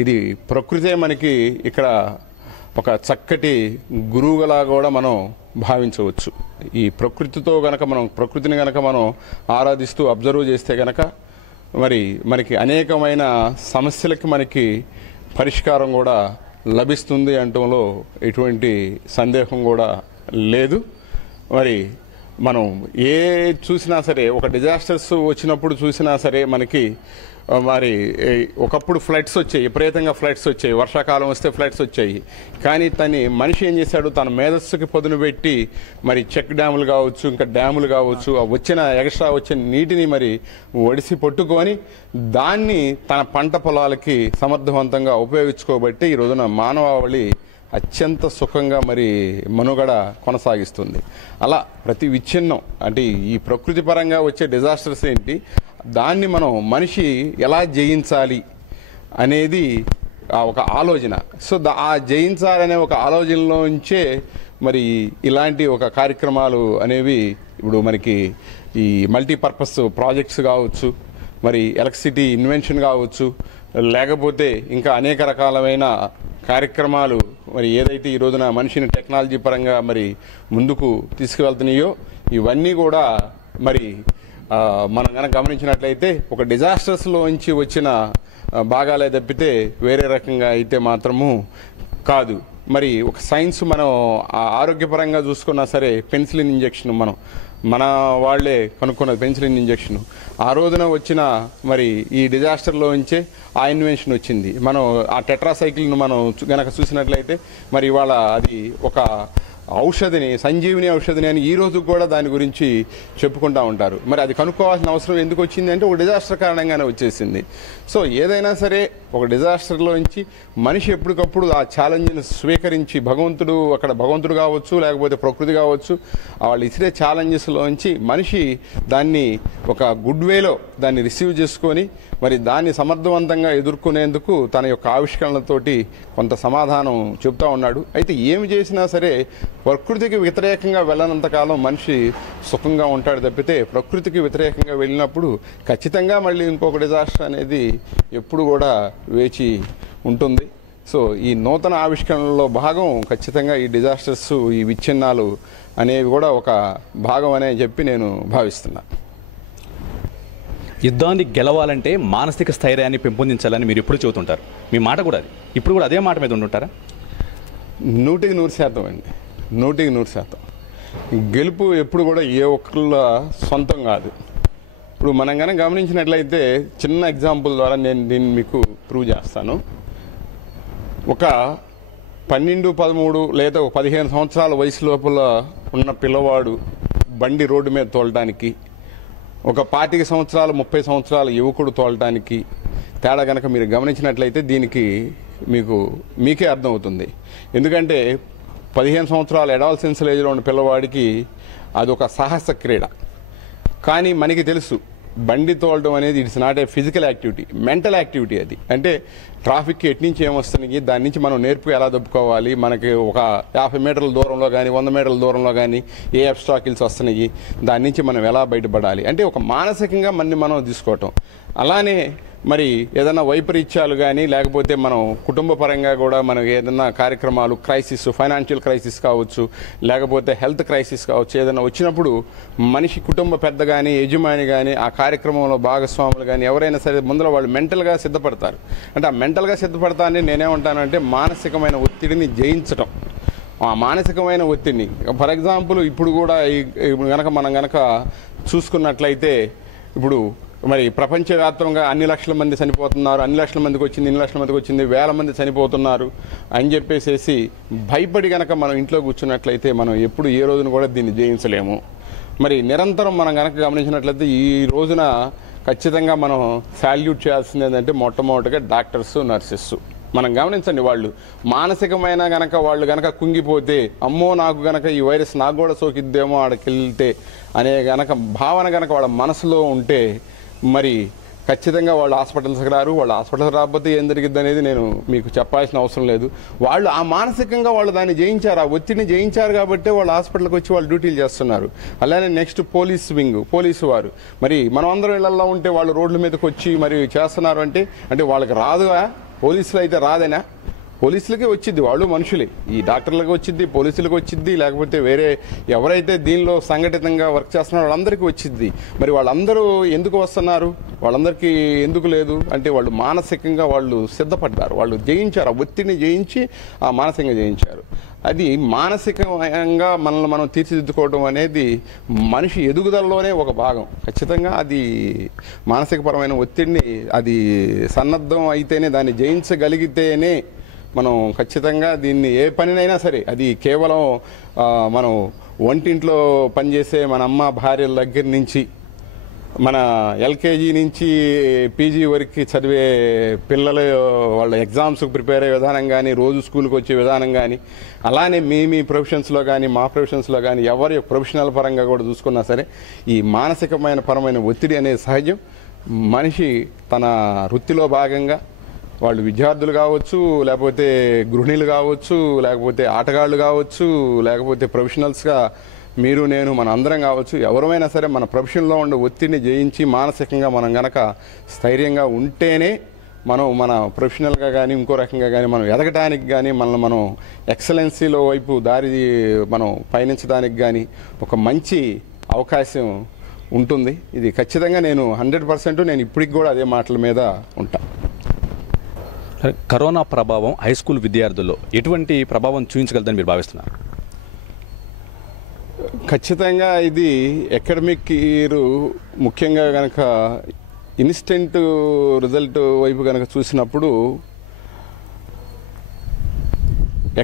ఇది ప్రకృతే మనకి ఇక్కడ ఒక చక్కటి గురువులా కూడా మనం భావించవచ్చు. ఈ ప్రకృతితో గనక ప్రకృతిని గనక మనం ఆరాధిస్తూ అబ్జర్వ్ చేస్తే గనక మనకి అనేకమైన సమస్యలకి మనకి పరిష్కారం కూడా లభిస్తుంది అంటంలో ఎటువంటి సందేహం కూడా లేదు. మనం ఏ చూసినా సరే, ఒక డిజాస్టర్స్ వచ్చినప్పుడు చూసినా సరే మనకి ఒకప్పుడు ఫ్లడ్స్ వచ్చాయి, విపరీతంగా ఫ్లడ్స్ వచ్చాయి, వర్షాకాలం వస్తే ఫ్లడ్స్ వచ్చాయి. కానీ మనిషి ఏం చేశాడు, తన మేధస్సుకి పదును పెట్టి చెక్ డ్యాములు కావచ్చు, ఇంకా డ్యాములు కావచ్చు, ఎక్స్ట్రా వచ్చిన నీటిని ఒడిసి పట్టుకొని దాన్ని తన పంట పొలాలకి సమర్థవంతంగా ఉపయోగించుకోబట్టి ఈ రోజున మానవాళి అత్యంత సుఖంగా మనుగడ కొనసాగిస్తుంది. అలా ప్రతి విచ్ఛిన్నం అంటే ఈ ప్రకృతి పరంగా వచ్చే డిజాస్టర్స్ ఏంటి, దాన్ని మనిషి ఎలా జయించాలి అనేది ఒక ఆలోచన. సో ఆ జయించాలనే ఒక ఆలోచనలోంచే ఇలాంటి ఒక కార్యక్రమాలు అనేవి ఇప్పుడు మనకి ఈ మల్టీపర్పస్ ప్రాజెక్ట్స్ కావచ్చు, ఎలక్ట్రిసిటీ ఇన్వెన్షన్ కావచ్చు, లేకపోతే ఇంకా అనేక రకాలమైన కార్యక్రమాలు ఏదైతే ఈ రోజున మనిషిని టెక్నాలజీ పరంగా ముందుకు తీసుకువెళ్తున్నాయో ఇవన్నీ కూడా మనం కనుక గమనించినట్లయితే ఒక డిజాస్టర్స్లోంచి వచ్చిన భాగాలే తప్పితే వేరే రకంగా అయితే మాత్రము కాదు. ఒక సైన్స్ మనం ఆరోగ్యపరంగా చూసుకున్నా సరే పెన్సిలిన్ ఇంజెక్షన్ మన వాళ్లే కనుక్కున్నది పెన్సిలిన్ ఇంజెక్షన్. ఆ రోజున వచ్చిన ఈ డిజాస్టర్లో నుంచే ఆ ఇన్వెన్షన్ వచ్చింది. మనం ఆ టెట్రాసైకిల్ను మనం గనక చూసినట్లయితే ఇవాళ అది ఒక ఔషధిని, సంజీవిని ఔషధిని అని ఈ రోజు కూడా దాని గురించి చెప్పుకుంటూ ఉంటారు. అది కనుక్కోవాల్సిన అవసరం ఎందుకు వచ్చింది అంటే ఒక డిజాస్టర్ కారణంగానే వచ్చేసింది. సో ఏదైనా సరే ఒక డిజాస్టర్లో నుంచి మనిషి ఎప్పటికప్పుడు ఆ ఛాలెంజ్ని స్వీకరించి భగవంతుడు కావచ్చు, లేకపోతే ప్రకృతి కావచ్చు, వాళ్ళు ఇచ్చే ఛాలెంజెస్లోంచి మనిషి దాన్ని ఒక గుడ్ వేలో దాన్ని రిసీవ్ చేసుకొని దాన్ని సమర్థవంతంగా ఎదుర్కొనేందుకు తన యొక్క ఆవిష్కరణలతోటి కొంత సమాధానం చెప్తా ఉన్నాడు. అయితే ఏమి చేసినా సరే ప్రకృతికి వ్యతిరేకంగా వెళ్ళనంతకాలం మనిషి సుఖంగా ఉంటాడు తప్పితే ప్రకృతికి వ్యతిరేకంగా వెళ్ళినప్పుడు ఖచ్చితంగా ఇంకొక డిజాస్టర్ అనేది ఎప్పుడు కూడా వేచి ఉంటుంది. సో ఈ నూతన ఆవిష్కరణలో భాగం ఖచ్చితంగా ఈ డిజాస్టర్స్, ఈ విచ్ఛిన్నాలు అనేవి కూడా ఒక భాగం అనే చెప్పి నేను భావిస్తున్నా. యుద్ధాన్ని గెలవాలంటే మానసిక స్థైర్యాన్ని పెంపొందించాలని మీరు ఎప్పుడు చెబుతుంటారు. మీ మాట కూడా అది ఇప్పుడు కూడా అదే మాట మీద ఉంటుంటారా? 100% అండి, 100%. గెలుపు ఎప్పుడు కూడా ఏ ఒక్కళ్ళ సొంతం కాదు. ఇప్పుడు మనం కనుక గమనించినట్లయితే చిన్న ఎగ్జాంపుల్ ద్వారా నేను దీన్ని మీకు ప్రూవ్ చేస్తాను. ఒక 12, 13 లేదా 15 సంవత్సరాల వయసు లోపల ఉన్న పిల్లవాడు బండి రోడ్డు మీద తోలడానికి, ఒక 25 సంవత్సరాలు 30 సంవత్సరాల యువకుడు తోలడానికి తేడా కనుక మీరు గమనించినట్లయితే దీనికి మీకే అర్థమవుతుంది. ఎందుకంటే 15 సంవత్సరాల అడాలసెన్స్ ఏజ్లో ఉన్న పిల్లవాడికి అదొక సాహస క్రీడ. కానీ మనకి తెలుసు బండి తోలడం అనేది it's not a physical activity, mental activity. అది అంటే ట్రాఫిక్కి ఎట్నుంచి ఏమొస్తున్నాయి, దాని నుంచి మనం నేర్పుగా ఎలా దప్పుకోవాలి, మనకి ఒక 50 మీటర్ల దూరంలో కానీ 100 మీటర్ల దూరంలో కానీ ఏ అబ్స్టాకిల్స్ వస్తున్నాయి, దాని నుంచి మనం ఎలా బయటపడాలి అంటే ఒక మానసికంగా మనం తీసుకోవటం. అలానే ఏదైనా వైపరీత్యాలు కానీ లేకపోతే మనం కుటుంబ పరంగా కూడా మనం ఏదైనా కార్యక్రమాలు, క్రైసిస్, ఫైనాన్షియల్ క్రైసిస్ కావచ్చు, లేకపోతే హెల్త్ క్రైసిస్ కావచ్చు, ఏదైనా వచ్చినప్పుడు మనిషి కుటుంబ పెద్ద కానీ యజమాని కానీ ఆ కార్యక్రమంలో భాగస్వాములు కానీ ఎవరైనా సరే ముందర వాళ్ళు మెంటల్గా సిద్ధపడతారు. అంటే ఆ మెంటల్గా సిద్ధపడతానని నేనేమంటానంటే మానసికమైన ఒత్తిడిని జయించడం. ఆ మానసికమైన ఒత్తిడిని ఫర్ ఎగ్జాంపుల్ ఇప్పుడు కూడా మనం గనక చూసుకున్నట్లయితే ఇప్పుడు ప్రపంచవ్యాప్తంగా అన్ని లక్షల మంది చనిపోతున్నారు, అన్ని లక్షల మందికి వచ్చింది, ఇన్ని లక్షల మందికి వచ్చింది, వేల మంది చనిపోతున్నారు అని చెప్పేసి భయపడి గనక మనం ఇంట్లో కూర్చున్నట్లయితే మనం ఎప్పుడు ఏ రోజున కూడా దీన్ని జయించలేము. నిరంతరం మనం గనక గమనించినట్లయితే ఈ రోజున ఖచ్చితంగా మనం సాల్యూట్ చేయాల్సింది ఏంటంటే మొట్టమొదటిగా డాక్టర్స్, నర్సెస్. మనం గమనించండి, వాళ్ళు మానసికమైన గనక వాళ్ళు గనక కుంగిపోతే, అమ్మో నాకు గనక ఈ వైరస్ నాకు కూడా సోకిద్దేమో ఆడకి వెళ్తే అనే గనక భావన గనక వాళ్ళ మనసులో ఉంటే మరి ఖచ్చితంగా వాళ్ళు హాస్పిటల్స్కి రారు. వాళ్ళు హాస్పిటల్కి రాకపోతే ఏం జరిగిద్ది అనేది నేను మీకు చెప్పాల్సిన అవసరం లేదు. వాళ్ళు ఆ మానసికంగా వాళ్ళు దాన్ని జయించారు, ఆ ఒత్తిడిని జయించారు కాబట్టి వాళ్ళు హాస్పిటల్కి వచ్చి వాళ్ళు డ్యూటీలు చేస్తున్నారు. అలానే నెక్స్ట్ పోలీసు వారు మరి మనం అందరం ఇళ్లలో ఉంటే వాళ్ళు రోడ్ల మీదకి వచ్చి మరి చేస్తున్నారు అంటే వాళ్ళకి రాదుగా, పోలీసులు అయితే రాదేనా? పోలీసులకి వచ్చింది, వాళ్ళు మనుషులే. ఈ డాక్టర్లకు వచ్చింది, పోలీసులకు వచ్చింది, లేకపోతే వేరే ఎవరైతే దీనిలో సంఘటితంగా వర్క్ చేస్తున్నారో వాళ్ళందరికీ వచ్చింది. మరి వాళ్ళందరూ ఎందుకు వస్తున్నారు, వాళ్ళందరికీ ఎందుకు లేదు అంటే వాళ్ళు మానసికంగా వాళ్ళు సిద్ధపడ్డారు, వాళ్ళు జయించారు, ఆ ఒత్తిడిని జయించి ఆ మానసికంగా జయించారు. అది మానసికంగా మనల్ని మనం తీర్చిదిద్దుకోవడం అనేది మనిషి ఎదుగుదలలోనే ఒక భాగం. ఖచ్చితంగా అది మానసికపరమైన ఒత్తిడిని అది సన్నద్ధం అయితేనే, దాన్ని జయించగలిగితేనే మనం ఖచ్చితంగా దీన్ని ఏ పనినైనా సరే, అది కేవలం మనం వంటింట్లో పనిచేసే మన అమ్మ భార్యల దగ్గర నుంచి మన ఎల్కేజీ నుంచి పీజీ వరకు చదివే పిల్లలు వాళ్ళ ఎగ్జామ్స్కి ప్రిపేర్ అయ్యే విధానం కానీ, రోజు స్కూల్కి వచ్చే విధానం కానీ, అలానే మీ ప్రొఫెషన్స్లో కానీ మా ప్రొఫెషన్స్లో కానీ ఎవరి ప్రొఫెషనల్ పరంగా కూడా చూసుకున్నా సరే ఈ మానసికమైన పరమైన ఒత్తిడి అనేది సహజం. మనిషి తన వృత్తిలో భాగంగా వాళ్ళు విద్యార్థులు కావచ్చు, లేకపోతే గృహిణులు కావచ్చు, లేకపోతే ఆటగాళ్ళు కావచ్చు, లేకపోతే ప్రొఫెషనల్స్గా మీరు నేను మన అందరం కావచ్చు, ఎవరైనా సరే మన ప్రొఫెషన్లో ఉండే ఒత్తిడిని జయించి మానసికంగా మనం గనక స్థైర్యంగా ఉంటేనే మనం మన ప్రొఫెషనల్గా కానీ ఇంకో రకంగా కానీ మనం ఎదగటానికి కానీ మనల్ని మనం ఎక్సలెన్సీలో వైపు దారి మనం పయనించడానికి కానీ ఒక మంచి అవకాశం ఉంటుంది. ఇది ఖచ్చితంగా నేను 100% నేను ఇప్పటికి కూడా అదే మాటల మీద ఉంటాను. కరోనా ప్రభావం హై స్కూల్ విద్యార్థుల్లో ఎటువంటి ప్రభావం చూపించగలదని మీరు భావిస్తున్నారు? ఖచ్చితంగా ఇది అకాడమిక్ ఇయర్ ముఖ్యంగా కనుక ఇన్స్టెంట్ రిజల్ట్ వైపు కనుక చూసినప్పుడు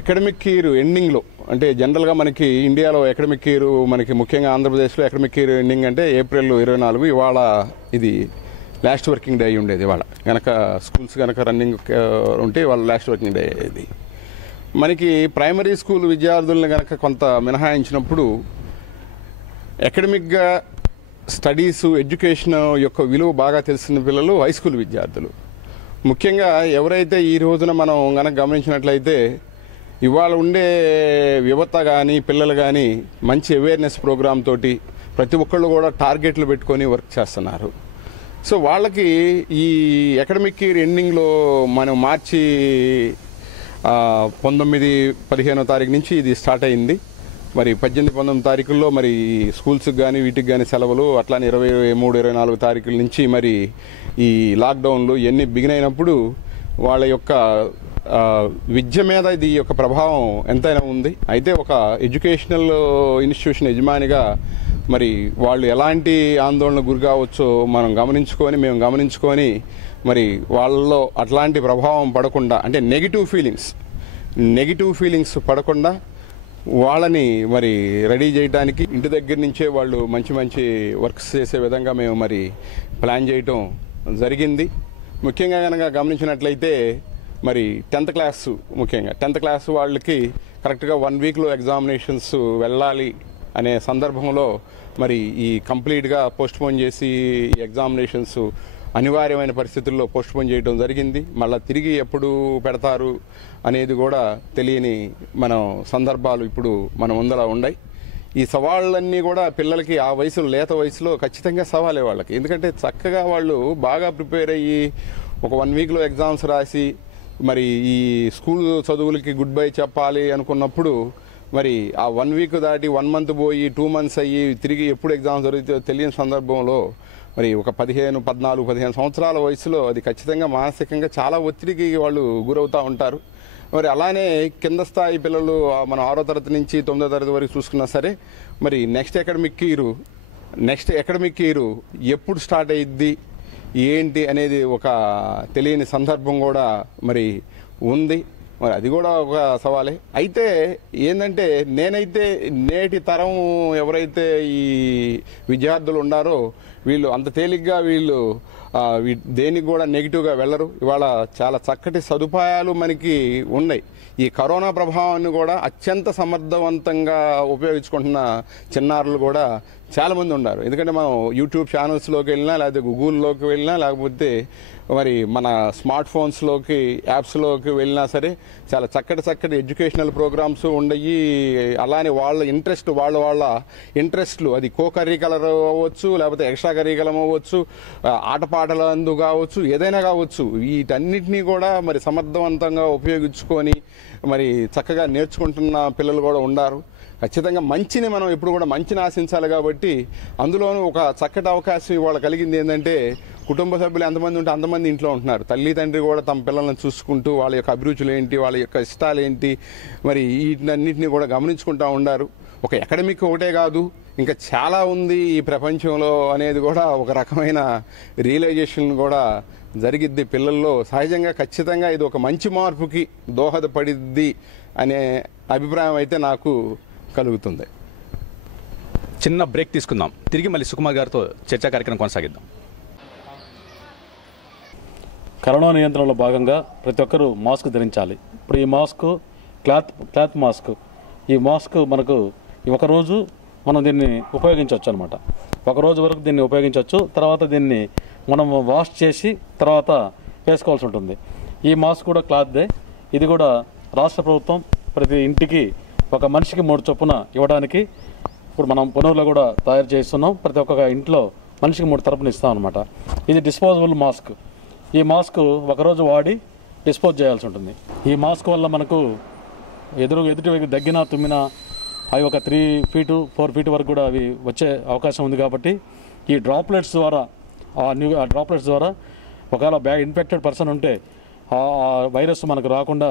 అకాడమిక్ ఇయర్ ఎండింగ్లో అంటే జనరల్గా మనకి ఇండియాలో అకాడమిక్ ఇయర్ మనకి ముఖ్యంగా ఆంధ్రప్రదేశ్లో అకాడమిక్ ఇయర్ ఎండింగ్ అంటే ఏప్రిల్ 24. ఇవాళ ఇది లాస్ట్ వర్కింగ్ డే అయి ఉండేది. ఇవాళ కనుక స్కూల్స్ కనుక రన్నింగ్ ఉంటే ఇవాళ లాస్ట్ వర్కింగ్ డే ఇది. మనకి ప్రైమరీ స్కూల్ విద్యార్థులను కనుక కొంత మినహాయించినప్పుడు అకాడమిక్గా స్టడీస్ ఎడ్యుకేషన్ యొక్క విలువ బాగా తెలిసిన పిల్లలు హై స్కూల్ విద్యార్థులు. ముఖ్యంగా ఎవరైతే ఈ రోజున మనం కనుక గమనించినట్లయితే ఇవాళ ఉండే యువత కానీ పిల్లలు కానీ మంచి అవేర్నెస్ ప్రోగ్రామ్ తోటి ప్రతి ఒక్కళ్ళు కూడా టార్గెట్లు పెట్టుకొని వర్క్ చేస్తున్నారు. సో వాళ్ళకి ఈ అకాడమిక్ ఇయర్ ఎండింగ్లో మనం మార్చి 19-15 తారీఖు నుంచి ఇది స్టార్ట్ అయింది. మరి 18-19 తారీఖుల్లో మరి స్కూల్స్కి కానీ వీటికి కానీ సెలవులు, అట్లానే 23-24 తారీఖుల నుంచి మరి ఈ లాక్డౌన్లు ఇవన్నీ బిగిన్ అయినప్పుడు వాళ్ళ యొక్క విద్య మీద ఇది యొక్క ప్రభావం ఎంతైనా ఉంది. అయితే ఒక ఎడ్యుకేషనల్ ఇన్స్టిట్యూషన్ యజమానిగా మరి వాళ్ళు ఎలాంటి ఆందోళనకు గురి కావచ్చో మేము గమనించుకొని మరి వాళ్ళలో అట్లాంటి ప్రభావం పడకుండా అంటే నెగిటివ్ ఫీలింగ్స్ పడకుండా వాళ్ళని మరి రెడీ చేయడానికి ఇంటి దగ్గర నుంచే వాళ్ళు మంచి వర్క్స్ చేసే విధంగా మేము మరి ప్లాన్ చేయటం జరిగింది. ముఖ్యంగా కనుక గమనించినట్లయితే మరి 10th క్లాస్ ముఖ్యంగా 10th క్లాస్ వాళ్ళకి కరెక్ట్గా 1 వీక్లో ఎగ్జామినేషన్స్ వెళ్ళాలి అనే సందర్భంలో మరి ఈ కంప్లీట్గా పోస్ట్పోన్ చేసి ఎగ్జామినేషన్స్ అనివార్యమైన పరిస్థితుల్లో పోస్ట్పోన్ చేయడం జరిగింది. మళ్ళీ తిరిగి ఎప్పుడు పెడతారు అనేది కూడా తెలియని సందర్భాలు ఇప్పుడు మన ముందర ఉన్నాయి. ఈ సవాళ్ళన్నీ కూడా పిల్లలకి ఆ వయసులో లేత వయసులో ఖచ్చితంగా సవాలే వాళ్ళకి. ఎందుకంటే చక్కగా వాళ్ళు బాగా ప్రిపేర్ అయ్యి ఒక 1 వీక్లో ఎగ్జామ్స్ రాసి మరి ఈ స్కూల్ చదువులకి గుడ్ బై చెప్పాలి అనుకున్నప్పుడు మరి ఆ 1 వీక్ దాటి 1 మంత్ పోయి 2 మంత్స్ అయ్యి తిరిగి ఎప్పుడు ఎగ్జామ్స్ జరుగుతుందో తెలియని సందర్భంలో మరి ఒక 14-15 సంవత్సరాల వయసులో అది ఖచ్చితంగా మానసికంగా చాలా ఒత్తిడికి వాళ్ళు గురవుతూ ఉంటారు. మరి అలానే కింద స్థాయి పిల్లలు మనం 6వ తరగతి నుంచి 9వ తరగతి వరకు చూసుకున్నా సరే మరి నెక్స్ట్ అకాడమిక్ ఇయర్ ఎప్పుడు స్టార్ట్ అయ్యిద్ది ఏంటి అనేది ఒక తెలియని సందర్భం కూడా మరి ఉంది. మరి అది కూడా ఒక సవాలే. అయితే ఏంటంటే నేనైతే నేటి తరం ఎవరైతే ఈ విద్యార్థులు ఉన్నారో వీళ్ళు అంత తేలిగ్గా వీళ్ళు దేనికి కూడా నెగిటివ్గా వెళ్ళరు. ఇవాళ చాలా చక్కటి సదుపాయాలు మనకి ఉన్నాయి. ఈ కరోనా ప్రభావాన్ని కూడా అత్యంత సమర్థవంతంగా ఉపయోగించుకుంటున్న చిన్నారులు కూడా చాలామంది ఉన్నారు. ఎందుకంటే మనం యూట్యూబ్ ఛానల్స్లోకి వెళ్ళినా, లేకపోతే గూగుల్లోకి వెళ్ళినా, లేకపోతే మరి మన స్మార్ట్ ఫోన్స్లోకి యాప్స్లోకి వెళ్ళినా సరే చాలా చక్కటి ఎడ్యుకేషనల్ ప్రోగ్రామ్స్ ఉండయి. అలానే వాళ్ళ ఇంట్రెస్ట్లు అది కో కరికులర్ అవ్వచ్చు, లేకపోతే ఎక్స్ట్రా కరికులం అవ్వచ్చు, ఆటపాటలందు కావచ్చు, ఏదైనా కావచ్చు. వీటన్నిటినీ కూడా మరి సమర్థవంతంగా ఉపయోగించుకొని మరి చక్కగా నేర్చుకుంటున్న పిల్లలు కూడా ఉన్నారు. ఖచ్చితంగా మంచిని మనం ఎప్పుడు కూడా మంచిని ఆశించాలి. కాబట్టి అందులోనూ ఒక చక్కటి అవకాశం ఇవాళ కలిగింది ఏంటంటే, కుటుంబ సభ్యులు ఎంతమంది ఉంటే అంతమంది ఇంట్లో ఉంటున్నారు. తల్లి తండ్రి కూడా తమ పిల్లలను చూసుకుంటూ వాళ్ళ యొక్క అభిరుచులు ఏంటి, వాళ్ళ యొక్క ఇష్టాలు ఏంటి, మరి వీటన్నిటిని కూడా గమనించుకుంటూ ఉన్నారు. ఒక అకాడమిక్ ఒకటే కాదు, ఇంకా చాలా ఉంది ఈ ప్రపంచంలో అనేది కూడా ఒక రకమైన రియలైజేషన్ కూడా జరిగిద్ది పిల్లల్లో. సహజంగా ఖచ్చితంగా ఇది ఒక మంచి మార్పుకి దోహదపడిద్ది అనే అభిప్రాయం అయితే నాకు కలుగుతుంది. చిన్న బ్రేక్ తీసుకుందాం. తిరిగి మళ్ళీ సుకుమార్ గారితో చర్చా కార్యక్రమం కొనసాగిద్దాం. కరోనా నియంత్రణలో భాగంగా ప్రతి ఒక్కరూ మాస్క్ ధరించాలి. ఇప్పుడు ఈ మాస్క్ క్లాత్ మాస్క్. ఈ మాస్క్ మనకు ఒకరోజు మనం దీన్ని ఉపయోగించవచ్చు అనమాట. ఒకరోజు వరకు దీన్ని ఉపయోగించవచ్చు. తర్వాత దీన్ని మనం వాష్ చేసి తర్వాత వేసుకోవాల్సి ఉంటుంది. ఈ మాస్క్ కూడా క్లాత్దే. ఇది కూడా రాష్ట్ర ప్రభుత్వం ప్రతి ఇంటికి ఒక మనిషికి 3 చొప్పున ఇవ్వడానికి ఇప్పుడు మనం పొన్నూరులో కూడా తయారు చేస్తున్నాం. ప్రతి ఒక్క ఇంట్లో మనిషికి 3 తరపున ఇస్తాం అనమాట. ఇది డిస్పోజబుల్ మాస్క్. ఈ మాస్క్ ఒకరోజు వాడి డిస్పోజ్ చేయాల్సి ఉంటుంది. ఈ మాస్క్ వల్ల మనకు ఎదుటి దగ్గినా తుమ్మినా అవి ఒక 3 feet 4 feet వరకు కూడా అవి వచ్చే అవకాశం ఉంది. కాబట్టి ఈ డ్రాప్లెట్స్ ద్వారా ఒకవేళ ఇన్ఫెక్టెడ్ పర్సన్ ఉంటే ఆ వైరస్ మనకు రాకుండా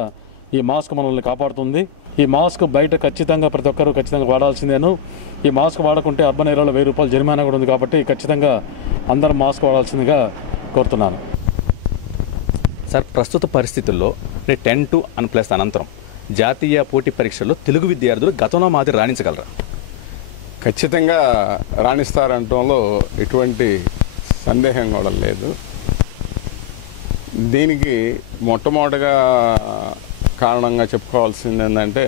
ఈ మాస్క్ మనల్ని కాపాడుతుంది. ఈ మాస్క్ బయట ఖచ్చితంగా ప్రతి ఒక్కరూ ఖచ్చితంగా వాడాల్సిందేను. ఈ మాస్క్ వాడకుంటే అర్బన్ ఏరియాలో 1000 రూపాయలు జరిమానా కూడా ఉంది. కాబట్టి ఖచ్చితంగా అందరూ మాస్క్ వాడాల్సిందిగా కోరుతున్నాను. సార్, ప్రస్తుత పరిస్థితుల్లో 10 to అనంతరం జాతీయ పోటీ పరీక్షల్లో తెలుగు విద్యార్థులు గతంలో మాదిరి రాణించగలరా? ఖచ్చితంగా రాణిస్తారంటంలో ఎటువంటి సందేహం కూడా లేదు. దీనికి మొట్టమొదటిగా కారణంగా చెప్పుకోవాల్సింది ఏంటంటే,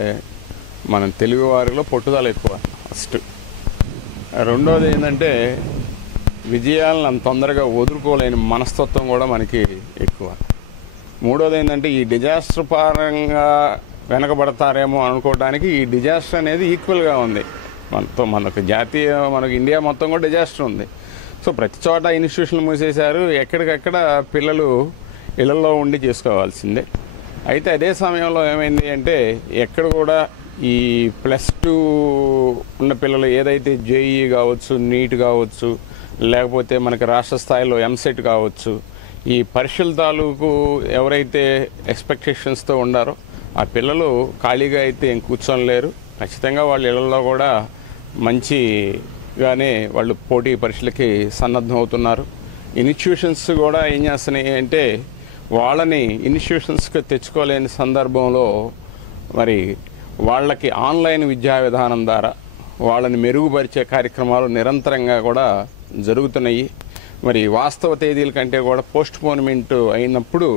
మనం తెలుగు వారిలో పట్టుదల ఎక్కువ ఫస్ట్. రెండోది ఏంటంటే, విజయాలను అంత తొందరగా వదులుకోలేని మనస్తత్వం కూడా మనకి ఎక్కువ. మూడోది ఏంటంటే, ఈ డిజాస్టర్ పరంగా వెనకబడతారేమో అనుకోవడానికి ఈ డిజాస్టర్ అనేది ఈక్వల్గా ఉంది. మనకు ఇండియా మొత్తం కూడా డిజాస్టర్ ఉంది. సో ప్రతి చోట ఇన్స్టిట్యూషన్లు మూసేశారు. ఎక్కడికక్కడ పిల్లలు ఇళ్లలో ఉండి చేసుకోవాల్సిందే. అయితే అదే సమయంలో ఏమైంది అంటే, ఎక్కడ కూడా ఈ +2 ఉన్న పిల్లలు ఏదైతే జేఈ కావచ్చు, నీట్ కావచ్చు, లేకపోతే మనకి రాష్ట్ర స్థాయిలో ఎంసెట్ కావచ్చు, ఈ పరీక్షల తాలూకు ఎవరైతే ఎక్స్పెక్టేషన్స్తో ఉండారో ఆ పిల్లలు ఖాళీగా అయితే ఏం కూర్చోలేరు. ఖచ్చితంగా వాళ్ళ ఇళ్లలో కూడా మంచిగానే వాళ్ళు పోటీ పరీక్షలకి సన్నద్ధం అవుతున్నారు. ఇన్స్టిట్యూషన్స్ కూడా ఏం చేస్తున్నాయి అంటే, వాళ్ళని ఇన్స్టిట్యూషన్స్కి తెచ్చుకోలేని సందర్భంలో మరి వాళ్ళకి ఆన్లైన్ విద్యా విధానం ద్వారా వాళ్ళని మెరుగుపరిచే కార్యక్రమాలు నిరంతరంగా కూడా జరుగుతున్నాయి. మరి వాస్తవ తేదీల కంటే కూడా పోస్ట్పోన్మెంట్ అయినప్పుడు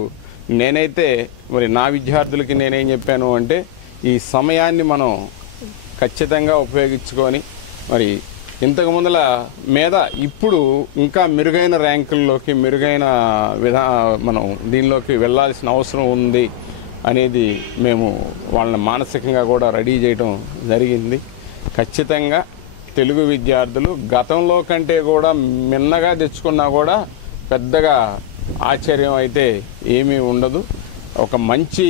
నేనైతే మరి నా విద్యార్థులకి నేనేం చెప్పాను అంటే, ఈ సమయాన్ని మనం ఖచ్చితంగా ఉపయోగించుకొని మరి ఇంతకు ముందల మీద ఇప్పుడు ఇంకా మెరుగైన ర్యాంకుల్లోకి మెరుగైన మనం దీనిలోకి వెళ్ళాల్సిన అవసరం ఉంది అనేది మేము వాళ్ళని మానసికంగా కూడా రెడీ చేయడం జరిగింది. ఖచ్చితంగా తెలుగు విద్యార్థులు గతంలో కంటే కూడా మిన్నగా తెచ్చుకున్నా కూడా పెద్దగా ఆశ్చర్యం అయితే ఏమీ ఉండదు. ఒక మంచి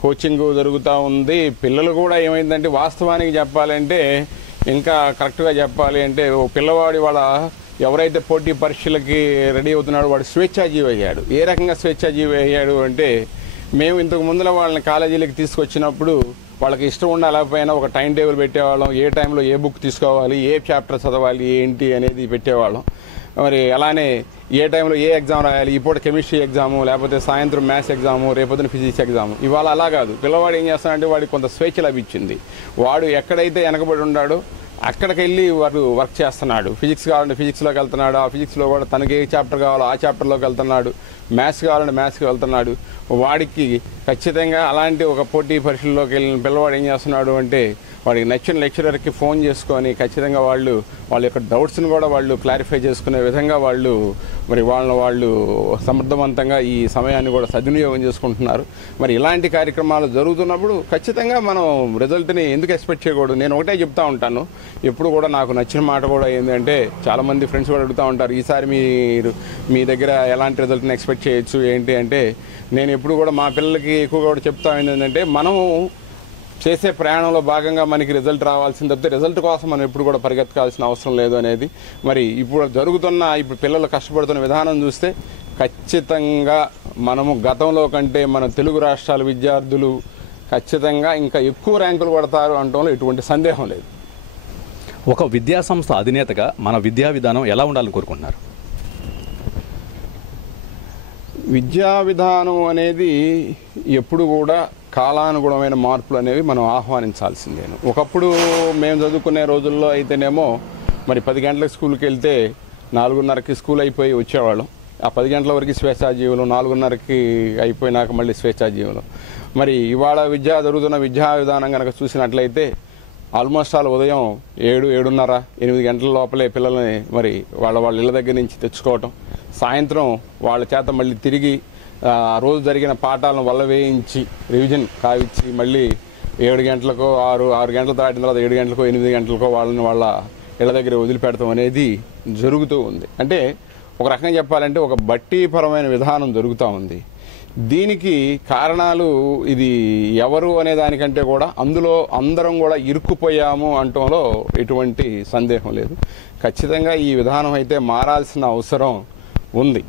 కోచింగ్ జరుగుతూ ఉంది. పిల్లలు కూడా ఏమైందంటే, వాస్తవానికి చెప్పాలంటే, ఇంకా కరెక్ట్గా చెప్పాలి అంటే, ఓ పిల్లవాడి వాళ్ళ ఎవరైతే పోటీ పరీక్షలకి రెడీ అవుతున్నాడో వాడు స్వేచ్ఛాజీవి అయ్యాడు. ఏ రకంగా స్వేచ్ఛాజీవి అయ్యాడు అంటే, మేము ఇంతకు ముందర వాళ్ళని కాలేజీలకు తీసుకొచ్చినప్పుడు వాళ్ళకి ఇష్టం ఉండలేకపోయినా ఒక టైం టేబుల్ పెట్టేవాళ్ళం. ఏ టైంలో ఏ బుక్ తీసుకోవాలి, ఏ చాప్టర్ చదవాలి ఏంటి అనేది పెట్టేవాళ్ళం. మరి అలానే ఏ టైంలో ఏ ఎగ్జామ్ రాయాలి, ఈ పూట కెమిస్ట్రీ ఎగ్జాము, లేకపోతే సాయంత్రం మ్యాథ్స్ ఎగ్జాము, రేపొద్దున ఫిజిక్స్ ఎగ్జాము. ఇవాళ అలా కాదు. పిల్లవాడు ఏం చేస్తాడంటే, వాడికి కొంత స్వేచ్ఛ లభించింది. వాడు ఎక్కడైతే వెనకబడి ఉన్నాడో అక్కడికి వెళ్ళి వాడు వర్క్ చేస్తున్నాడు. ఫిజిక్స్ కావాలంటే ఫిజిక్స్లోకి వెళ్తున్నాడు, ఆ ఫిజిక్స్లో కూడా తనకి ఏ చాప్టర్ కావాలో ఆ చాప్టర్లోకి వెళ్తున్నాడు. మ్యాథ్స్ కావాలంటే మ్యాథ్స్కి వెళ్తున్నాడు. వాడికి ఖచ్చితంగా అలాంటి ఒక పోటీ పరీక్షల్లోకి వెళ్ళిన పిల్లవాడు ఏం చేస్తున్నాడు అంటే వాడికి నచ్చిన లెక్చరర్కి ఫోన్ చేసుకొని ఖచ్చితంగా వాళ్ళ యొక్క డౌట్స్ని కూడా వాళ్ళు క్లారిఫై చేసుకునే విధంగా మరి వాళ్ళు సమర్థవంతంగా ఈ సమయాన్ని కూడా సద్వినియోగం చేసుకుంటున్నారు. మరి ఇలాంటి కార్యక్రమాలు జరుగుతున్నప్పుడు ఖచ్చితంగా మనం రిజల్ట్ని ఎందుకు ఎక్స్పెక్ట్ చేయకూడదు. నేను ఒకటే చెప్తా ఉంటాను, ఎప్పుడు కూడా నాకు నచ్చిన మాట కూడా ఏంటంటే చాలామంది ఫ్రెండ్స్ కూడా అడుగుతూ ఉంటారు, ఈసారి మీ దగ్గర ఎలాంటి రిజల్ట్ని ఎక్స్పెక్ట్ చేయొచ్చు ఏంటి అంటే, నేను ఎప్పుడు కూడా మా పిల్లలకి ఎక్కువగా కూడా చెప్తా ఏంటంటే, మనం చేసే ప్రయాణంలో భాగంగా మనకి రిజల్ట్ రావాల్సింది తప్పితే రిజల్ట్ కోసం మనం ఎప్పుడు కూడా పరిగెత్తాల్సిన అవసరం లేదు అనేది. మరి ఇప్పుడు పిల్లలు కష్టపడుతున్న విధానం చూస్తే ఖచ్చితంగా మనము గతంలో కంటే మన తెలుగు రాష్ట్రాల విద్యార్థులు ఖచ్చితంగా ఇంకా ఎక్కువ ర్యాంకులు కొడతారు అనడంలో ఎటువంటి సందేహం లేదు. ఒక విద్యాసంస్థ అధినేతగా మన విద్యా విధానం ఎలా ఉండాలని కోరుకుంటున్నారు? విద్యా విధానం అనేది ఎప్పుడు కూడా కాలానుగుణమైన మార్పులు అనేవి మనం ఆహ్వానించాల్సిందేను. ఒకప్పుడు మేము చదువుకునే రోజుల్లో అయితేనేమో మరి 10 గంటలకు స్కూల్కి వెళ్తే 4:30కి స్కూల్ అయిపోయి వచ్చేవాళ్ళం. ఆ 10 గంటల వరకు స్వేచ్ఛాజీవులు, 4:30కి అయిపోయినాక మళ్ళీ స్వేచ్ఛాజీవులు. మరి ఇవాళ జరుగుతున్న విద్యా విధానం కనుక చూసినట్లయితే ఆల్మోస్ట్ ఉదయం 7:30 8 గంటల లోపలే పిల్లల్ని మరి వాళ్ళ ఇళ్ళ దగ్గర నుంచి తెచ్చుకోవటం, సాయంత్రం వాళ్ళ చేత మళ్ళీ తిరిగి రోజు జరిగిన పాఠాలను వల్ల వేయించి రివిజన్ కావిచ్చి మళ్ళీ 7 గంటలకో 6 గంటలు దాటిన తర్వాత 7 గంటలకో 8 గంటలకో వాళ్ళని వాళ్ళ ఇళ్ళ దగ్గర వదిలిపెడతాం అనేది జరుగుతూ ఉంది. అంటే ఒక రకంగా చెప్పాలంటే ఒక బట్టీపరమైన విధానం జరుగుతూ ఉంది. దీనికి కారణాలు ఇది ఎవరు అనే దానికంటే కూడా అందులో అందరం కూడా ఇరుక్కుపోయాము అంటంలో ఎటువంటి సందేహం లేదు. ఖచ్చితంగా ఈ విధానం అయితే మారాల్సిన అవసరం ఉంది.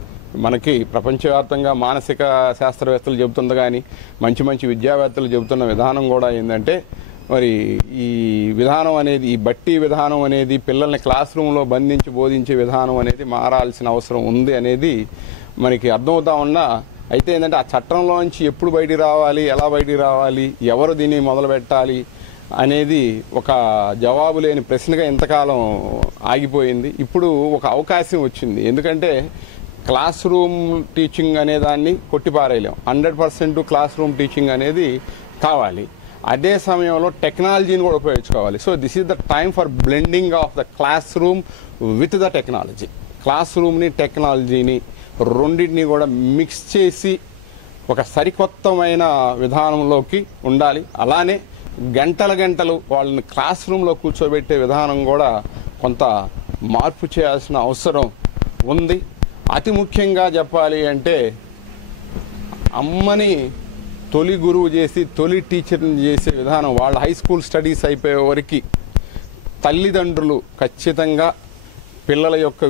మనకి ప్రపంచవ్యాప్తంగా మానసిక శాస్త్రవేత్తలు చెబుతుంది కానీ మంచి విద్యావేత్తలు చెబుతున్న విధానం కూడా ఏంటంటే మరి ఈ విధానం అనేది, ఈ బట్టి విధానం అనేది పిల్లల్ని క్లాస్ రూమ్లో బంధించి బోధించే విధానం అనేది మారాల్సిన అవసరం ఉంది అనేది మనకి అర్థమవుతా ఉన్నా. అయితే ఏంటంటే ఆ చట్టంలోంచి ఎప్పుడు బయటికి రావాలి, ఎలా బయటికి రావాలి, ఎవరు దీన్ని మొదలు పెట్టాలి అనేది ఒక జవాబు లేని ప్రశ్నగా ఇంతకాలం ఆగిపోయింది. ఇప్పుడు ఒక అవకాశం వచ్చింది. ఎందుకంటే క్లాస్ రూమ్ టీచింగ్ అనే దాన్ని కొట్టిపారేయలేం. 100% క్లాస్ రూమ్ టీచింగ్ అనేది కావాలి. అదే సమయంలో టెక్నాలజీని కూడా ఉపయోగించుకోవాలి. So this is the time for blending of the classroom with the technology. Class రూమ్ని టెక్నాలజీని రెండింటిని కూడా మిక్స్ చేసి ఒక సరికొత్తమైన విధానంలోకి ఉండాలి. అలానే గంటలు వాళ్ళని క్లాస్ రూమ్లో కూర్చోబెట్టే విధానం కూడా కొంత మార్పు చేయాల్సిన అవసరం ఉంది. అతి ముఖ్యంగా చెప్పాలి అంటే అమ్మని తొలి గురువు చేసి తొలి టీచర్ని చేసే విధానం వాళ్ళ హై స్కూల్ స్టడీస్ అయిపోయే వరకు తల్లిదండ్రులు ఖచ్చితంగా పిల్లల యొక్క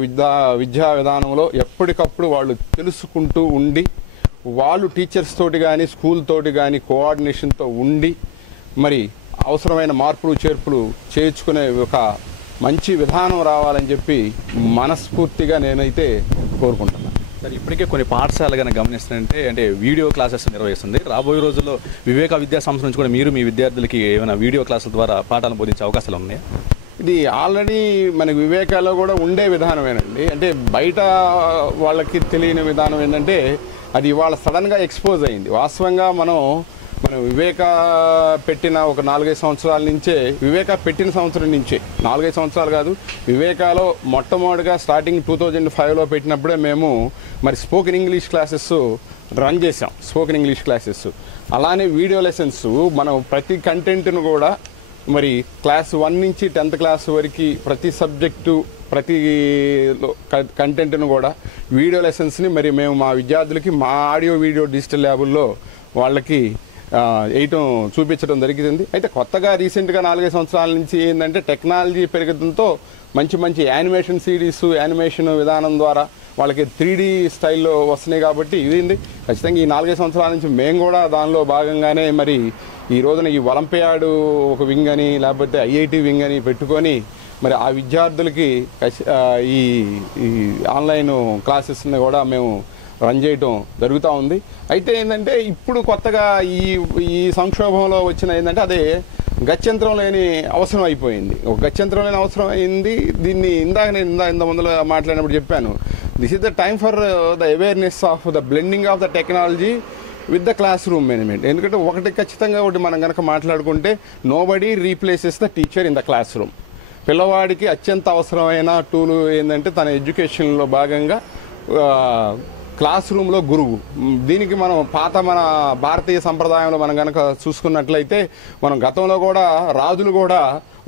విద్యా విధానంలో ఎప్పటికప్పుడు వాళ్ళు తెలుసుకుంటూ ఉండి వాళ్ళు టీచర్స్ తోటి కానీ స్కూల్ తోటి కానీ కోఆర్డినేషన్తో ఉండి మరి అవసరమైన మార్పులు చేర్పులు చేర్చుకునే ఒక మంచి విధానం రావాలని చెప్పి మనస్ఫూర్తిగా నేనైతే కోరుకుంటున్నాను. సార్, ఇప్పటికే కొన్ని పాఠశాలలు కనుక గమనిస్తుంటే అంటే వీడియో క్లాసెస్ నిర్వహిస్తుంది. రాబోయే రోజుల్లో వివేక విద్యా సంస్థ నుంచి కూడా మీరు మీ విద్యార్థులకి ఏమైనా వీడియో క్లాసుల ద్వారా పాఠాలను బోధించే అవకాశాలు ఉన్నాయా? ఇది ఆల్రెడీ మనకి వివేకాలో కూడా ఉండే విధానమేనండి. అంటే బయట వాళ్ళకి తెలియని విధానం ఏంటంటే అది ఇవాళ సడన్గా ఎక్స్పోజ్ అయింది. వాస్తవంగా మనం వివేక పెట్టిన ఒక 4-5 సంవత్సరాల నుంచే, వివేక పెట్టిన సంవత్సరం నుంచే, 4-5 సంవత్సరాలు కాదు, వివేకాలో మొట్టమొదటిగా స్టార్టింగ్ 2005లో పెట్టినప్పుడే మేము మరి స్పోకెన్ ఇంగ్లీష్ క్లాసెస్ రన్ చేసాం. స్పోకెన్ ఇంగ్లీష్ క్లాసెస్ అలానే వీడియో లెసన్స్ మనం ప్రతి కంటెంట్ను కూడా మరి క్లాస్ 1 నుంచి 10th క్లాస్ వరకు ప్రతి సబ్జెక్టు ప్రతి కంటెంట్ను కూడా వీడియో లెసన్స్ని మరి మేము మా విద్యార్థులకి మా ఆడియో వీడియో డిజిటల్ ల్యాబుల్లో వాళ్ళకి వేయటం చూపించడం జరుగుతుంది. అయితే కొత్తగా రీసెంట్గా 4-5 సంవత్సరాల నుంచి ఏంటంటే టెక్నాలజీ పెరగడంతో మంచి యానిమేషన్ సిరీస్, యానిమేషన్ విధానం ద్వారా వాళ్ళకి 3D స్టైల్లో వస్తున్నాయి. కాబట్టి ఇది ఖచ్చితంగా ఈ 4-5 సంవత్సరాల నుంచి మేము కూడా దానిలో భాగంగానే మరి ఈ రోజున ఈ ఒలింపియాడ్ ఒక వింగ్ అని లేకపోతే IIT వింగ్ అని పెట్టుకొని మరి ఆ విద్యార్థులకి ఈ ఆన్లైన్ క్లాసెస్ని కూడా మేము రన్ చేయటం జరుగుతూ ఉంది. అయితే ఏంటంటే ఇప్పుడు కొత్తగా ఈ సంక్షోభంలో వచ్చిన ఏంటంటే అదే గత్యంతరం లేని అవసరం అయిపోయింది. ఒక గత్యంతరం లేని అవసరం అయింది. దీన్ని ఇంత ముందులో మాట్లాడినప్పుడు చెప్పాను, this is the time for the awareness of the blending of the technology with the class room management. ఎందుకంటే ఒకటి ఖచ్చితంగా ఒకటి మనం కనుక మాట్లాడుకుంటే, nobody replaces the teacher in the class room. పిల్లవాడికి అత్యంత అవసరమైన టూల్ ఏంటంటే తన ఎడ్యుకేషన్లో భాగంగా క్లాస్ రూమ్లో గురువు. దీనికి మనం మన భారతీయ సంప్రదాయంలో మనం కనుక చూసుకున్నట్లయితే, మనం గతంలో కూడా రాజులు కూడా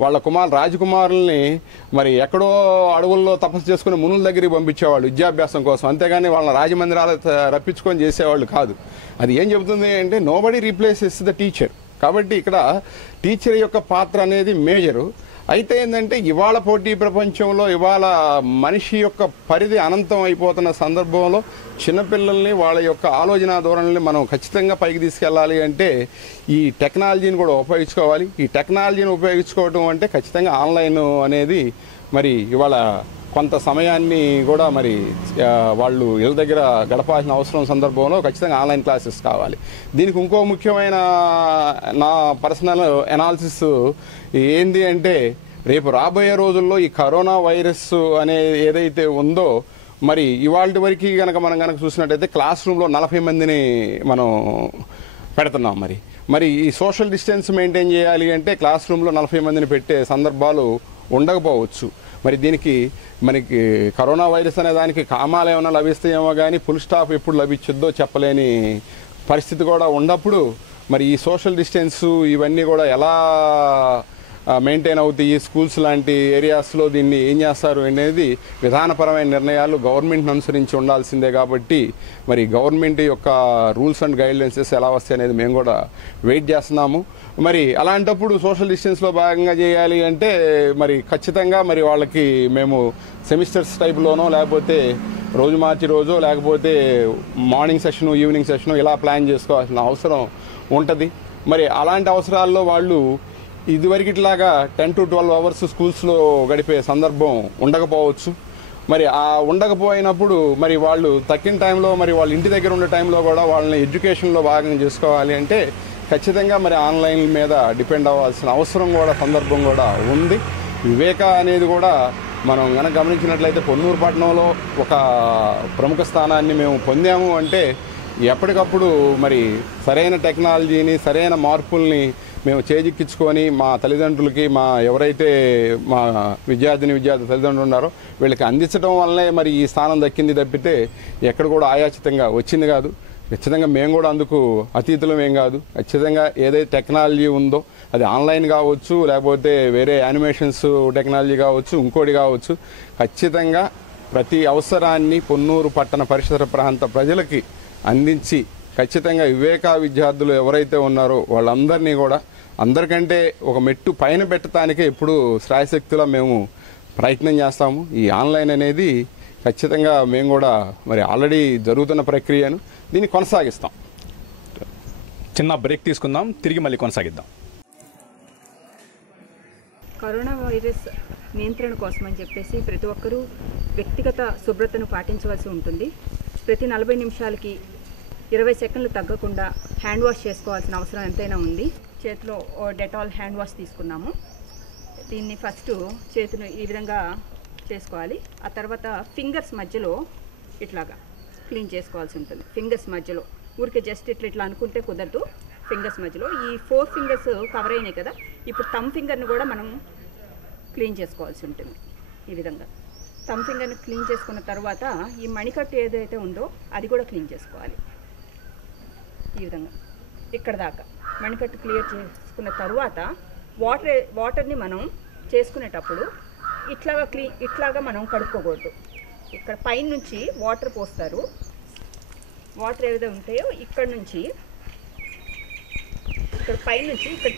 వాళ్ళ రాజకుమారుల్ని మరి ఎక్కడో అడవుల్లో తపస్సు చేసుకుని మునుల దగ్గరికి పంపించేవాళ్ళు విద్యాభ్యాసం కోసం, అంతేగాని వాళ్ళ రాజమందిరాలు రప్పించుకొని చేసేవాళ్ళు కాదు. అది ఏం చెబుతుంది అంటే, నోబడీ రీప్లేసెస్ ద టీచర్. కాబట్టి ఇక్కడ టీచర్ యొక్క పాత్ర అనేది మేజరు. అయితే ఏంటంటే, ఇవాళ పోటీ ప్రపంచంలో ఇవాళ మనిషి యొక్క పరిధి అనంతం అయిపోతున్న సందర్భంలో చిన్నపిల్లల్ని వాళ్ళ యొక్క ఆలోచన ధోరణిని మనం ఖచ్చితంగా పైకి తీసుకెళ్ళాలి అంటే ఈ టెక్నాలజీని కూడా ఉపయోగించుకోవాలి. ఈ టెక్నాలజీని ఉపయోగించుకోవడం అంటే ఖచ్చితంగా ఆన్లైన్ అనేది మరి ఇవాళ కొంత సమయాన్ని కూడా మరి వాళ్ళు ఇళ్ళ దగ్గర గడపాల్సిన అవసరం సందర్భంలో ఖచ్చితంగా ఆన్లైన్ క్లాసెస్ కావాలి. దీనికి ఇంకో ముఖ్యమైన నా పర్సనల్ అనాలిసిస్ ఏంది అంటే, రేపు రాబోయే రోజుల్లో ఈ కరోనా వైరస్ అనే ఏదైతే ఉందో, మరి ఇవాళ వరకు మనం చూసినట్టయితే క్లాస్ రూమ్లో 40 మందిని మనం పెడుతున్నాం. మరి ఈ సోషల్ డిస్టెన్స్ మెయింటైన్ చేయాలి అంటే క్లాస్ రూమ్లో 40 మందిని పెట్టే సందర్భాలు ఉండకపోవచ్చు. మరి దీనికి మనకి కరోనా వైరస్ అనే దానికి కామాలు ఏమైనా లభిస్తాయేమో కానీ ఫుల్ స్టాప్ ఎప్పుడు లభించుద్దో చెప్పలేని పరిస్థితి కూడా ఉన్నప్పుడు, మరి ఈ సోషల్ డిస్టెన్స్ ఇవన్నీ కూడా ఎలా మెయింటైన్ అవుతాయి, స్కూల్స్ లాంటి ఏరియాస్లో దీన్ని ఏం చేస్తారు అనేది విధానపరమైన నిర్ణయాలు గవర్నమెంట్ని అనుసరించి ఉండాల్సిందే. కాబట్టి మరి గవర్నమెంట్ యొక్క రూల్స్ అండ్ గైడ్లైన్సెస్ ఎలా వస్తాయి అనేది మేము కూడా వెయిట్ చేస్తున్నాము. మరి అలాంటప్పుడు సోషల్ డిస్టెన్స్లో భాగంగా చేయాలి అంటే మరి ఖచ్చితంగా మరి వాళ్ళకి మేము సెమిస్టర్స్ టైప్లోనో లేకపోతే రోజు మార్చి రోజు లేకపోతే మార్నింగ్ సెషను ఈవినింగ్ సెషను ఇలా ప్లాన్ చేసుకోవాల్సిన అవసరం ఉంటుంది. మరి అలాంటి అవసరాల్లో వాళ్ళు ఇదివరకిట్లాగా 10 to 12 అవర్స్ స్కూల్స్లో గడిపే సందర్భం ఉండకపోవచ్చు. మరి ఆ ఉండకపోయినప్పుడు మరి వాళ్ళు తక్కిన టైంలో మరి వాళ్ళ ఇంటి దగ్గర ఉండే టైంలో కూడా వాళ్ళని ఎడ్యుకేషన్లో భాగంగా చేసుకోవాలి అంటే ఖచ్చితంగా మరి ఆన్లైన్ మీద డిపెండ్ అవ్వాల్సిన అవసరం కూడా సందర్భం కూడా ఉంది. వివేక అనేది కూడా మనం కనుక గమనించినట్లయితే పొన్నూరు పట్టణంలో ఒక ప్రముఖ స్థానాన్ని మేము పొందాము అంటే ఎప్పటికప్పుడు మరి సరైన టెక్నాలజీని సరైన మార్పుల్ని మేము చేజిక్కించుకొని మా తల్లిదండ్రులకి ఎవరైతే మా విద్యార్థి తల్లిదండ్రులు ఉన్నారో వీళ్ళకి అందించడం వల్లనే మరి ఈ స్థానం దక్కింది తప్పితే ఎక్కడ కూడా ఆయాచితంగా వచ్చింది కాదు. ఖచ్చితంగా మేము కూడా అందుకు అతీతులం ఏం కాదు. ఖచ్చితంగా ఏదైతే టెక్నాలజీ ఉందో అది ఆన్లైన్ కావచ్చు, లేకపోతే వేరే యానిమేషన్స్ టెక్నాలజీ కావచ్చు, ఇంకోటి కావచ్చు, ఖచ్చితంగా ప్రతి అవసరాన్ని పొన్నూరు పట్టణ పరిసర ప్రాంత ప్రజలకి అందించి ఖచ్చితంగా వివేకా విద్యార్థులు ఎవరైతే ఉన్నారో వాళ్ళందరినీ కూడా అందరికంటే ఒక మెట్టు పైన పెట్టడానికే ఎప్పుడు శ్రాయశక్తిలో మేము ప్రయత్నం చేస్తాము. ఈ ఆన్లైన్ అనేది ఖచ్చితంగా మేము కూడా మరి ఆల్రెడీ జరుగుతున్న ప్రక్రియను దీన్ని కొనసాగిస్తాం. చిన్న బ్రేక్ తీసుకుందాం, తిరిగి మళ్ళీ కొనసాగిద్దాం. కరోనా వైరస్ నియంత్రణ కోసం అని చెప్పేసి ప్రతి ఒక్కరూ వ్యక్తిగత శుభ్రతను పాటించవలసి ఉంటుంది. ప్రతి 40 నిమిషాలకి 20 సెకండ్లు తగ్గకుండా హ్యాండ్ వాష్ చేసుకోవాల్సిన అవసరం ఎంతైనా ఉంది. చేతిలో డెటాల్ హ్యాండ్ వాష్ తీసుకున్నాము. దీన్ని ఫస్ట్ చేతులు ఈ విధంగా చేసుకోవాలి. ఆ తర్వాత ఫింగర్స్ మధ్యలో ఇట్లాగా క్లీన్ చేసుకోవాల్సి ఉంటుంది. ఫింగర్స్ మధ్యలో ఊరికే జస్ట్ ఇట్లా అనుకుంటే కుదరదు. ఫింగర్స్ మధ్యలో ఈ 4 ఫింగర్స్ కవర్ అయినాయి కదా, ఇప్పుడు థమ్ ఫింగర్ని కూడా మనం క్లీన్ చేసుకోవాల్సి ఉంటుంది. ఈ విధంగా థమ్ ఫింగర్ని క్లీన్ చేసుకున్న తర్వాత ఈ మణికట్టు ఏదైతే ఉందో అది కూడా క్లీన్ చేసుకోవాలి. ఈ విధంగా ఇక్కడ దాకా మణికట్టు క్లియర్ చేసుకున్న తర్వాత వాటర్ని మనం చేసుకునేటప్పుడు ఇట్లాగా మనం కడుక్కోకూడదు. ఇక్కడ పైన నుంచి వాటర్ పోస్తారు. వాటర్ ఏదైతే ఉంటాయో ఇక్కడ నుంచి ఇక్కడ పైన నుంచి ఇక్కడ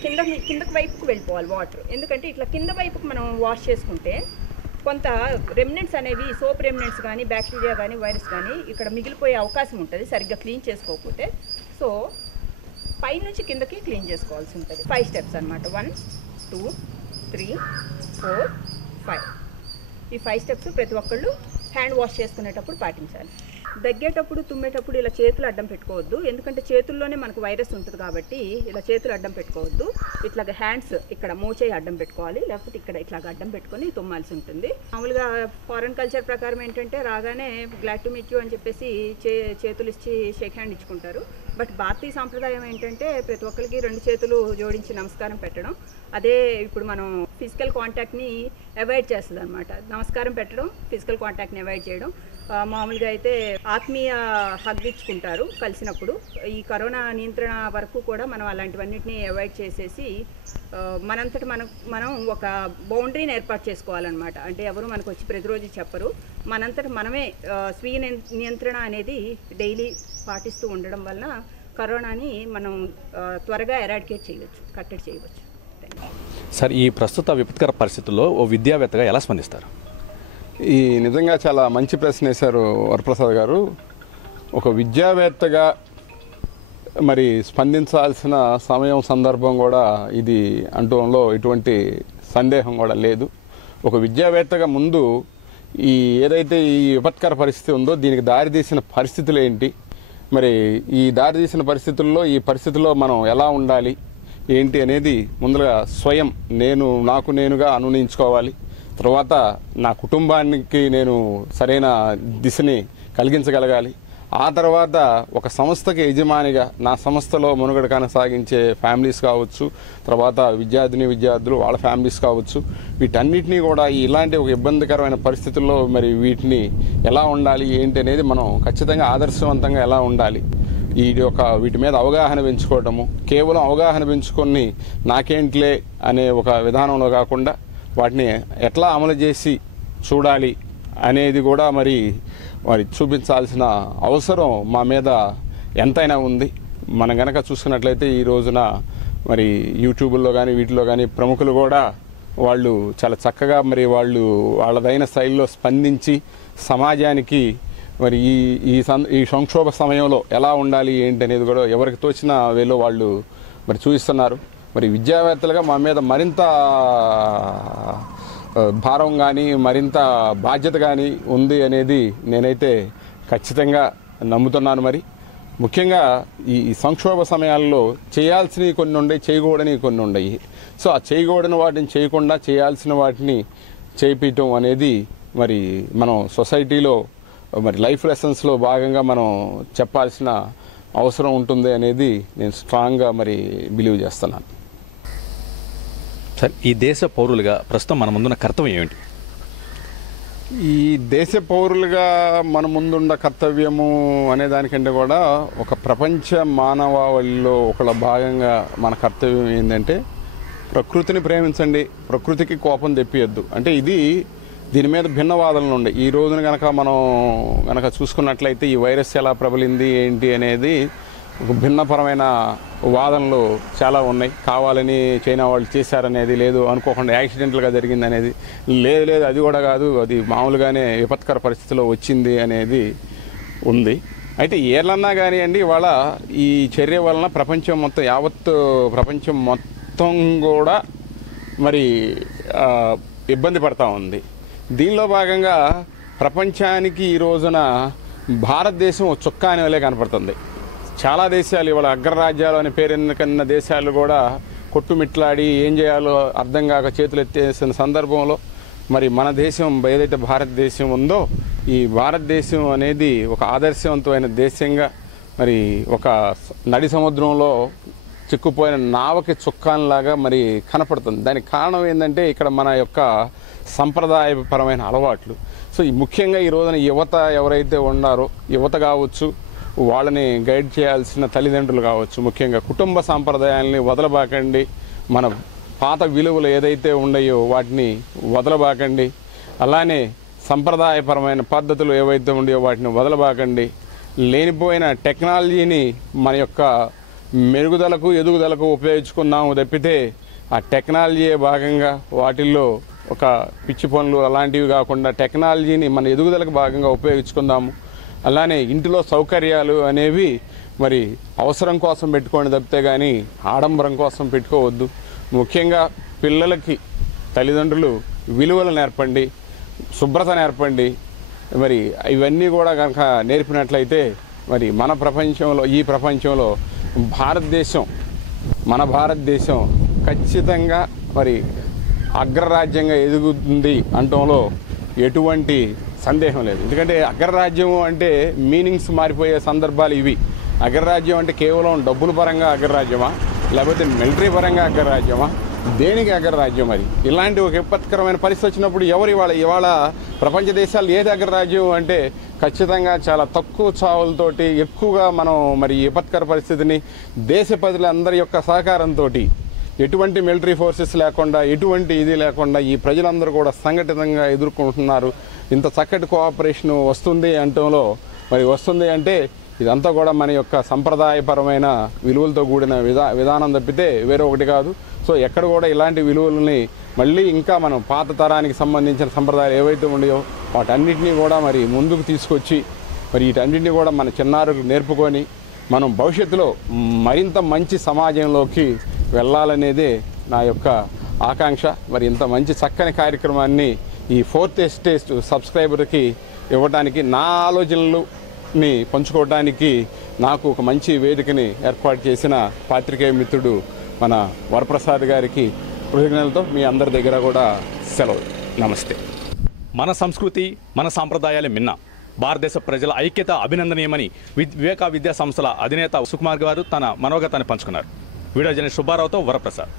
కిందకి వైపుకు వెళ్ళిపోవాలి వాటర్. ఎందుకంటే ఇట్లా కింద వైపుకు మనం వాష్ చేసుకుంటే కొంత రెమినెంట్స్ అనేవి, సోప్ రెమినెంట్స్ కానీ బ్యాక్టీరియా కానీ వైరస్ కానీ ఇక్కడ మిగిలిపోయే అవకాశం ఉంటుంది సరిగ్గా క్లీన్ చేసుకోకపోతే. సో పైనుంచి కిందకి క్లీన్ చేసుకోవాల్సి ఉంటుంది. 5 స్టెప్స్ అనమాట. 1 2 3 4 5. ఈ 5 స్టెప్స్ ప్రతి ఒక్కళ్ళు హ్యాండ్ వాష్ చేసుకునేటప్పుడు పాటించాలి. దగ్గేటప్పుడు తుమ్మేటప్పుడు ఇలా చేతులు అడ్డం పెట్టుకోవద్దు, ఎందుకంటే చేతుల్లోనే మనకు వైరస్ ఉంటుంది కాబట్టి ఇలా చేతులు అడ్డం పెట్టుకోవద్దు. ఇట్లాగ హ్యాండ్స్ ఇక్కడ మోచేయి అడ్డం పెట్టుకోవాలి, లేకపోతే ఇక్కడ ఇట్లాగ అడ్డం పెట్టుకొని తుమ్మాల్సి ఉంటుంది. మామూలుగా ఫారెన్ కల్చర్ ప్రకారం ఏంటంటే రాగానే గ్లాడ్ టు మీట్ యూ అని చెప్పేసి చేతులు ఇచ్చి షేక్ హ్యాండ్ ఇచ్చుకుంటారు. బట్ భారతీయ సాంప్రదాయం ఏంటంటే ప్రతి ఒక్కరికి 2 చేతులు జోడించి నమస్కారం పెట్టడం. అదే ఇప్పుడు మనం ఫిజికల్ కాంటాక్ట్ని అవాయిడ్ చేస్తుంది అనమాట. నమస్కారం పెట్టడం, ఫిజికల్ కాంటాక్ట్ని అవాయిడ్ చేయడం. మామూలుగా అయితే ఆత్మీయ హగ్ ఇచ్చుకుంటారు కలిసినప్పుడు. ఈ కరోనా నియంత్రణ వరకు కూడా మనం అలాంటివన్నిటిని అవాయిడ్ చేసేసి మనంతటి మనం ఒక బౌండరీని ఏర్పాటు చేసుకోవాలన్నమాట. అంటే ఎవరు మనకు వచ్చి ప్రతిరోజు చెప్పరు, మనంతటి మనమే స్వీయ నియంత్రణ అనేది డైలీ పాటిస్తూ ఉండడం వలన కరోనాని మనం త్వరగా ఎరాడికేట్ చేయవచ్చు, కట్టడి చేయవచ్చు. సార్, ఈ ప్రస్తుత విపత్కర పరిస్థితుల్లో ఓ విద్యావేత్తగా ఎలా స్పందిస్తారు? ఈ నిజంగా చాలా మంచి ప్రశ్న వేశారు వరప్రసాద్ గారు. ఒక విద్యావేత్తగా మరి స్పందించాల్సిన సమయం సందర్భం కూడా ఇది అంటంలో ఎటువంటి సందేహం కూడా లేదు. ఒక విద్యావేత్తగా ముందు ఏదైతే ఈ విపత్కర పరిస్థితి ఉందో దీనికి దారితీసిన పరిస్థితులు ఏంటి, మరి ఈ దారితీసిన పరిస్థితుల్లో ఈ పరిస్థితుల్లో మనం ఎలా ఉండాలి ఏంటి అనేది ముందుగా స్వయం నాకు నేనుగా అనునించుకోవాలి. తర్వాత నా కుటుంబానికి నేను సరైన దిశని కలిగించగలగాలి. ఆ తర్వాత ఒక సంస్థకి యజమానిగా నా సంస్థలో మనుగడ కొనసాగించే ఫ్యామిలీస్ కావచ్చు, తర్వాత విద్యార్థులు వాళ్ళ ఫ్యామిలీస్ కావచ్చు, వీటన్నిటినీ కూడా ఇలాంటి ఒక ఇబ్బందికరమైన పరిస్థితుల్లో మరి వీటిని ఎలా ఉండాలి ఏంటి అనేది మనం ఖచ్చితంగా ఆదర్శవంతంగా ఎలా ఉండాలి, వీటి మీద అవగాహన పెంచుకోవటము. కేవలం అవగాహన పెంచుకొని నాకేంట్లే అనే ఒక విధానంలో కాకుండా వాటిని ఎట్లా అమలు చేసి చూడాలి అనేది కూడా మరి చూపించాల్సిన అవసరం మా మీద ఎంతైనా ఉంది. మనం గనక చూసుకున్నట్లయితే ఈ రోజున మరి యూట్యూబ్లో కానీ వీటిలో కానీ ప్రముఖులు కూడా వాళ్ళు చాలా చక్కగా మరి వాళ్ళదైన శైలిలో స్పందించి సమాజానికి మరి ఈ సంక్షోభ సమయంలో ఎలా ఉండాలి ఏంటి అనేది కూడా ఎవరికి తోచిన వేలో వాళ్ళు మరి చూపిస్తున్నారు. మరి విద్యావేత్తలుగా మా మీద మరింత భారం కానీ మరింత బాధ్యత కానీ ఉంది అనేది నేనైతే ఖచ్చితంగా నమ్ముతున్నాను. మరి ముఖ్యంగా ఈ సంక్షోభ సమయాల్లో చేయాల్సినవి కొన్ని ఉన్నాయి, చేయకూడనివి కొన్ని ఉన్నాయి. సో ఆ చేయకూడని వాటిని చేయకుండా చేయాల్సిన వాటిని చేయించడం అనేది మరి మనం సొసైటీలో మరి లైఫ్ లెసన్స్లో భాగంగా మనం చెప్పాల్సిన అవసరం ఉంటుంది అనేది నేను స్ట్రాంగ్గా మరి బిలీవ్ చేస్తున్నాను. సార్, ఈ దేశ పౌరులుగా ప్రస్తుతం మన ముందున్న కర్తవ్యం ఏమిటి? ఈ దేశ పౌరులుగా మన ముందున్న కర్తవ్యము అనే దానికంటే కూడా ఒక ప్రపంచ మానవాళిలో ఒకళ్ళ భాగంగా మన కర్తవ్యం ఏంటంటే ప్రకృతిని ప్రేమించండి, ప్రకృతికి కోపం తెప్పియద్దు. అంటే దీని మీద భిన్నవాదనలు ఉండే. ఈ రోజున కనుక చూసుకున్నట్లయితే ఈ వైరస్ ఎలా ప్రబలింది ఏంటి అనేది ఒక భిన్నపరమైన వాదనలు చాలా ఉన్నాయి. కావాలని చైనా వాళ్ళు చేశారనేది, లేదు అనుకోకుండా యాక్సిడెంటల్గా జరిగింది అనేది, లేదు అది కూడా కాదు, అది మామూలుగానే విపత్కర పరిస్థితిలో వచ్చింది అనేది ఉంది. అయితే ఏళ్ళన్నా కానివ్వండి, ఇవాళ ఈ చర్య వలన యావత్ ప్రపంచం మొత్తం కూడా మరి ఇబ్బంది పడతా ఉంది. దీనిలో భాగంగా ప్రపంచానికి ఈ రోజున భారతదేశం చుక్కా అనేవలే కనపడుతుంది. చాలా దేశాలు ఇవాళ అగ్రరాజ్యాలు అనే పేరెన్నికన్న దేశాలు కూడా కొట్టుమిట్లాడి ఏం చేయాలో అర్థం కాక చేతులు ఎత్తేసిన సందర్భంలో మరి మన దేశం ఏదైతే భారతదేశం ఉందో ఈ భారతదేశం అనేది ఒక ఆదర్శవంతమైన దేశంగా మరి ఒక నడి సముద్రంలో చిక్కుపోయిన నావకి చుక్కాన్లాగా మరి కనపడుతుంది. దానికి కారణం ఏంటంటే ఇక్కడ మన యొక్క సంప్రదాయపరమైన అలవాట్లు. సో ముఖ్యంగా ఈ రోజున యువత ఎవరైతే ఉన్నారో, యువత కావచ్చు, వాళ్ళని గైడ్ చేయాల్సిన తల్లిదండ్రులు కావచ్చు, ముఖ్యంగా కుటుంబ సాంప్రదాయాలని వదలబాకండి. మన పాత విలువలు ఏదైతే ఉన్నాయో వాటిని వదలబాకండి. అలానే సంప్రదాయపరమైన పద్ధతులు ఏవైతే ఉన్నాయో వాటిని వదలబాకండి. లేనిపోయిన టెక్నాలజీని మన యొక్క మెరుగుదలకు ఎదుగుదలకు ఉపయోగించుకున్నాము తప్పితే ఆ టెక్నాలజీయే భాగంగా వాటిల్లో ఒక పిచ్చి పనులు అలాంటివి కాకుండా టెక్నాలజీని మన ఎదుగుదలకు భాగంగా ఉపయోగించుకుందాము. అలానే ఇంటిలో సౌకర్యాలు అనేవి మరి అవసరం కోసం పెట్టుకోండి తప్పితే కానీ ఆడంబరం కోసం పెట్టుకోవద్దు. ముఖ్యంగా పిల్లలకి తల్లిదండ్రులు విలువలు నేర్పండి, శుభ్రత నేర్పండి. మరి ఇవన్నీ కూడా కనుక నేర్పినట్లయితే మరి మన ప్రపంచంలో ఈ ప్రపంచంలో మన భారతదేశం ఖచ్చితంగా మరి అగ్రరాజ్యంగా ఎదుగుతుంది అనటంలో ఎటువంటి సందేహం లేదు. ఎందుకంటే అగ్రరాజ్యం అంటే మీనింగ్స్ మారిపోయే సందర్భాలు ఇవి. అగ్రరాజ్యం అంటే కేవలం డబ్బుల పరంగా అగ్రరాజ్యమా, లేకపోతే మిలిటరీ పరంగా అగ్రరాజ్యమా, దేనికి అగ్రరాజ్యం? మరి ఇలాంటి ఒక విపత్కరమైన పరిస్థితి వచ్చినప్పుడు ఇవాళ ప్రపంచ దేశాలు ఏది అగ్రరాజ్యం అంటే ఖచ్చితంగా చాలా తక్కువ చావులతోటి ఎక్కువగా మనం మరి విపత్కర పరిస్థితిని దేశ ప్రజలందరి యొక్క సహకారంతో ఎటువంటి మిలిటరీ ఫోర్సెస్ లేకుండా ఎటువంటి ఇది లేకుండా ఈ ప్రజలందరూ కూడా సంఘటితంగా ఎదుర్కొంటున్నారు. ఇంత చక్కటి కోఆపరేషన్ వస్తుంది అంటే ఇదంతా కూడా మన యొక్క సంప్రదాయపరమైన విలువలతో కూడిన విధానం తప్పితే వేరే ఒకటి కాదు. సో ఎక్కడ కూడా ఇలాంటి విలువలని మళ్ళీ ఇంకా మనం పాత తరానికి సంబంధించిన సంప్రదాయాలు ఏవైతే ఉన్నాయో వాటన్నిటినీ కూడా మరి ముందుకు తీసుకొచ్చి మరి వీటన్నిటినీ కూడా మన చిన్నారులకు నేర్పుకొని మనం భవిష్యత్తులో మరింత మంచి సమాజంలోకి వెళ్ళాలనేదే నా యొక్క ఆకాంక్ష. మరి ఇంత మంచి చక్కని కార్యక్రమాన్ని ఈ 4th ఎస్టేట్ సబ్స్క్రైబర్కి ఇవ్వడానికి, నా ఆలోచనలని పంచుకోవడానికి నాకు ఒక మంచి వేదికని ఏర్పాటు చేసిన పాత్రికేయ మిత్రుడు మన వరప్రసాద్ గారికి కృతజ్ఞతలతో మీ అందరి దగ్గర కూడా సెలవు. నమస్తే. మన సంస్కృతి, మన సాంప్రదాయాలే మిన్న. భారతదేశ ప్రజల ఐక్యత అభినందనీయమని వివేక విద్యా సంస్థల అధినేత సుకుమార్ గారు తన మనోగతాన్ని పంచుకున్నారు. వీడియో జర్నలిస్ట్ సుబ్బారావుతో వరప్రసాద్.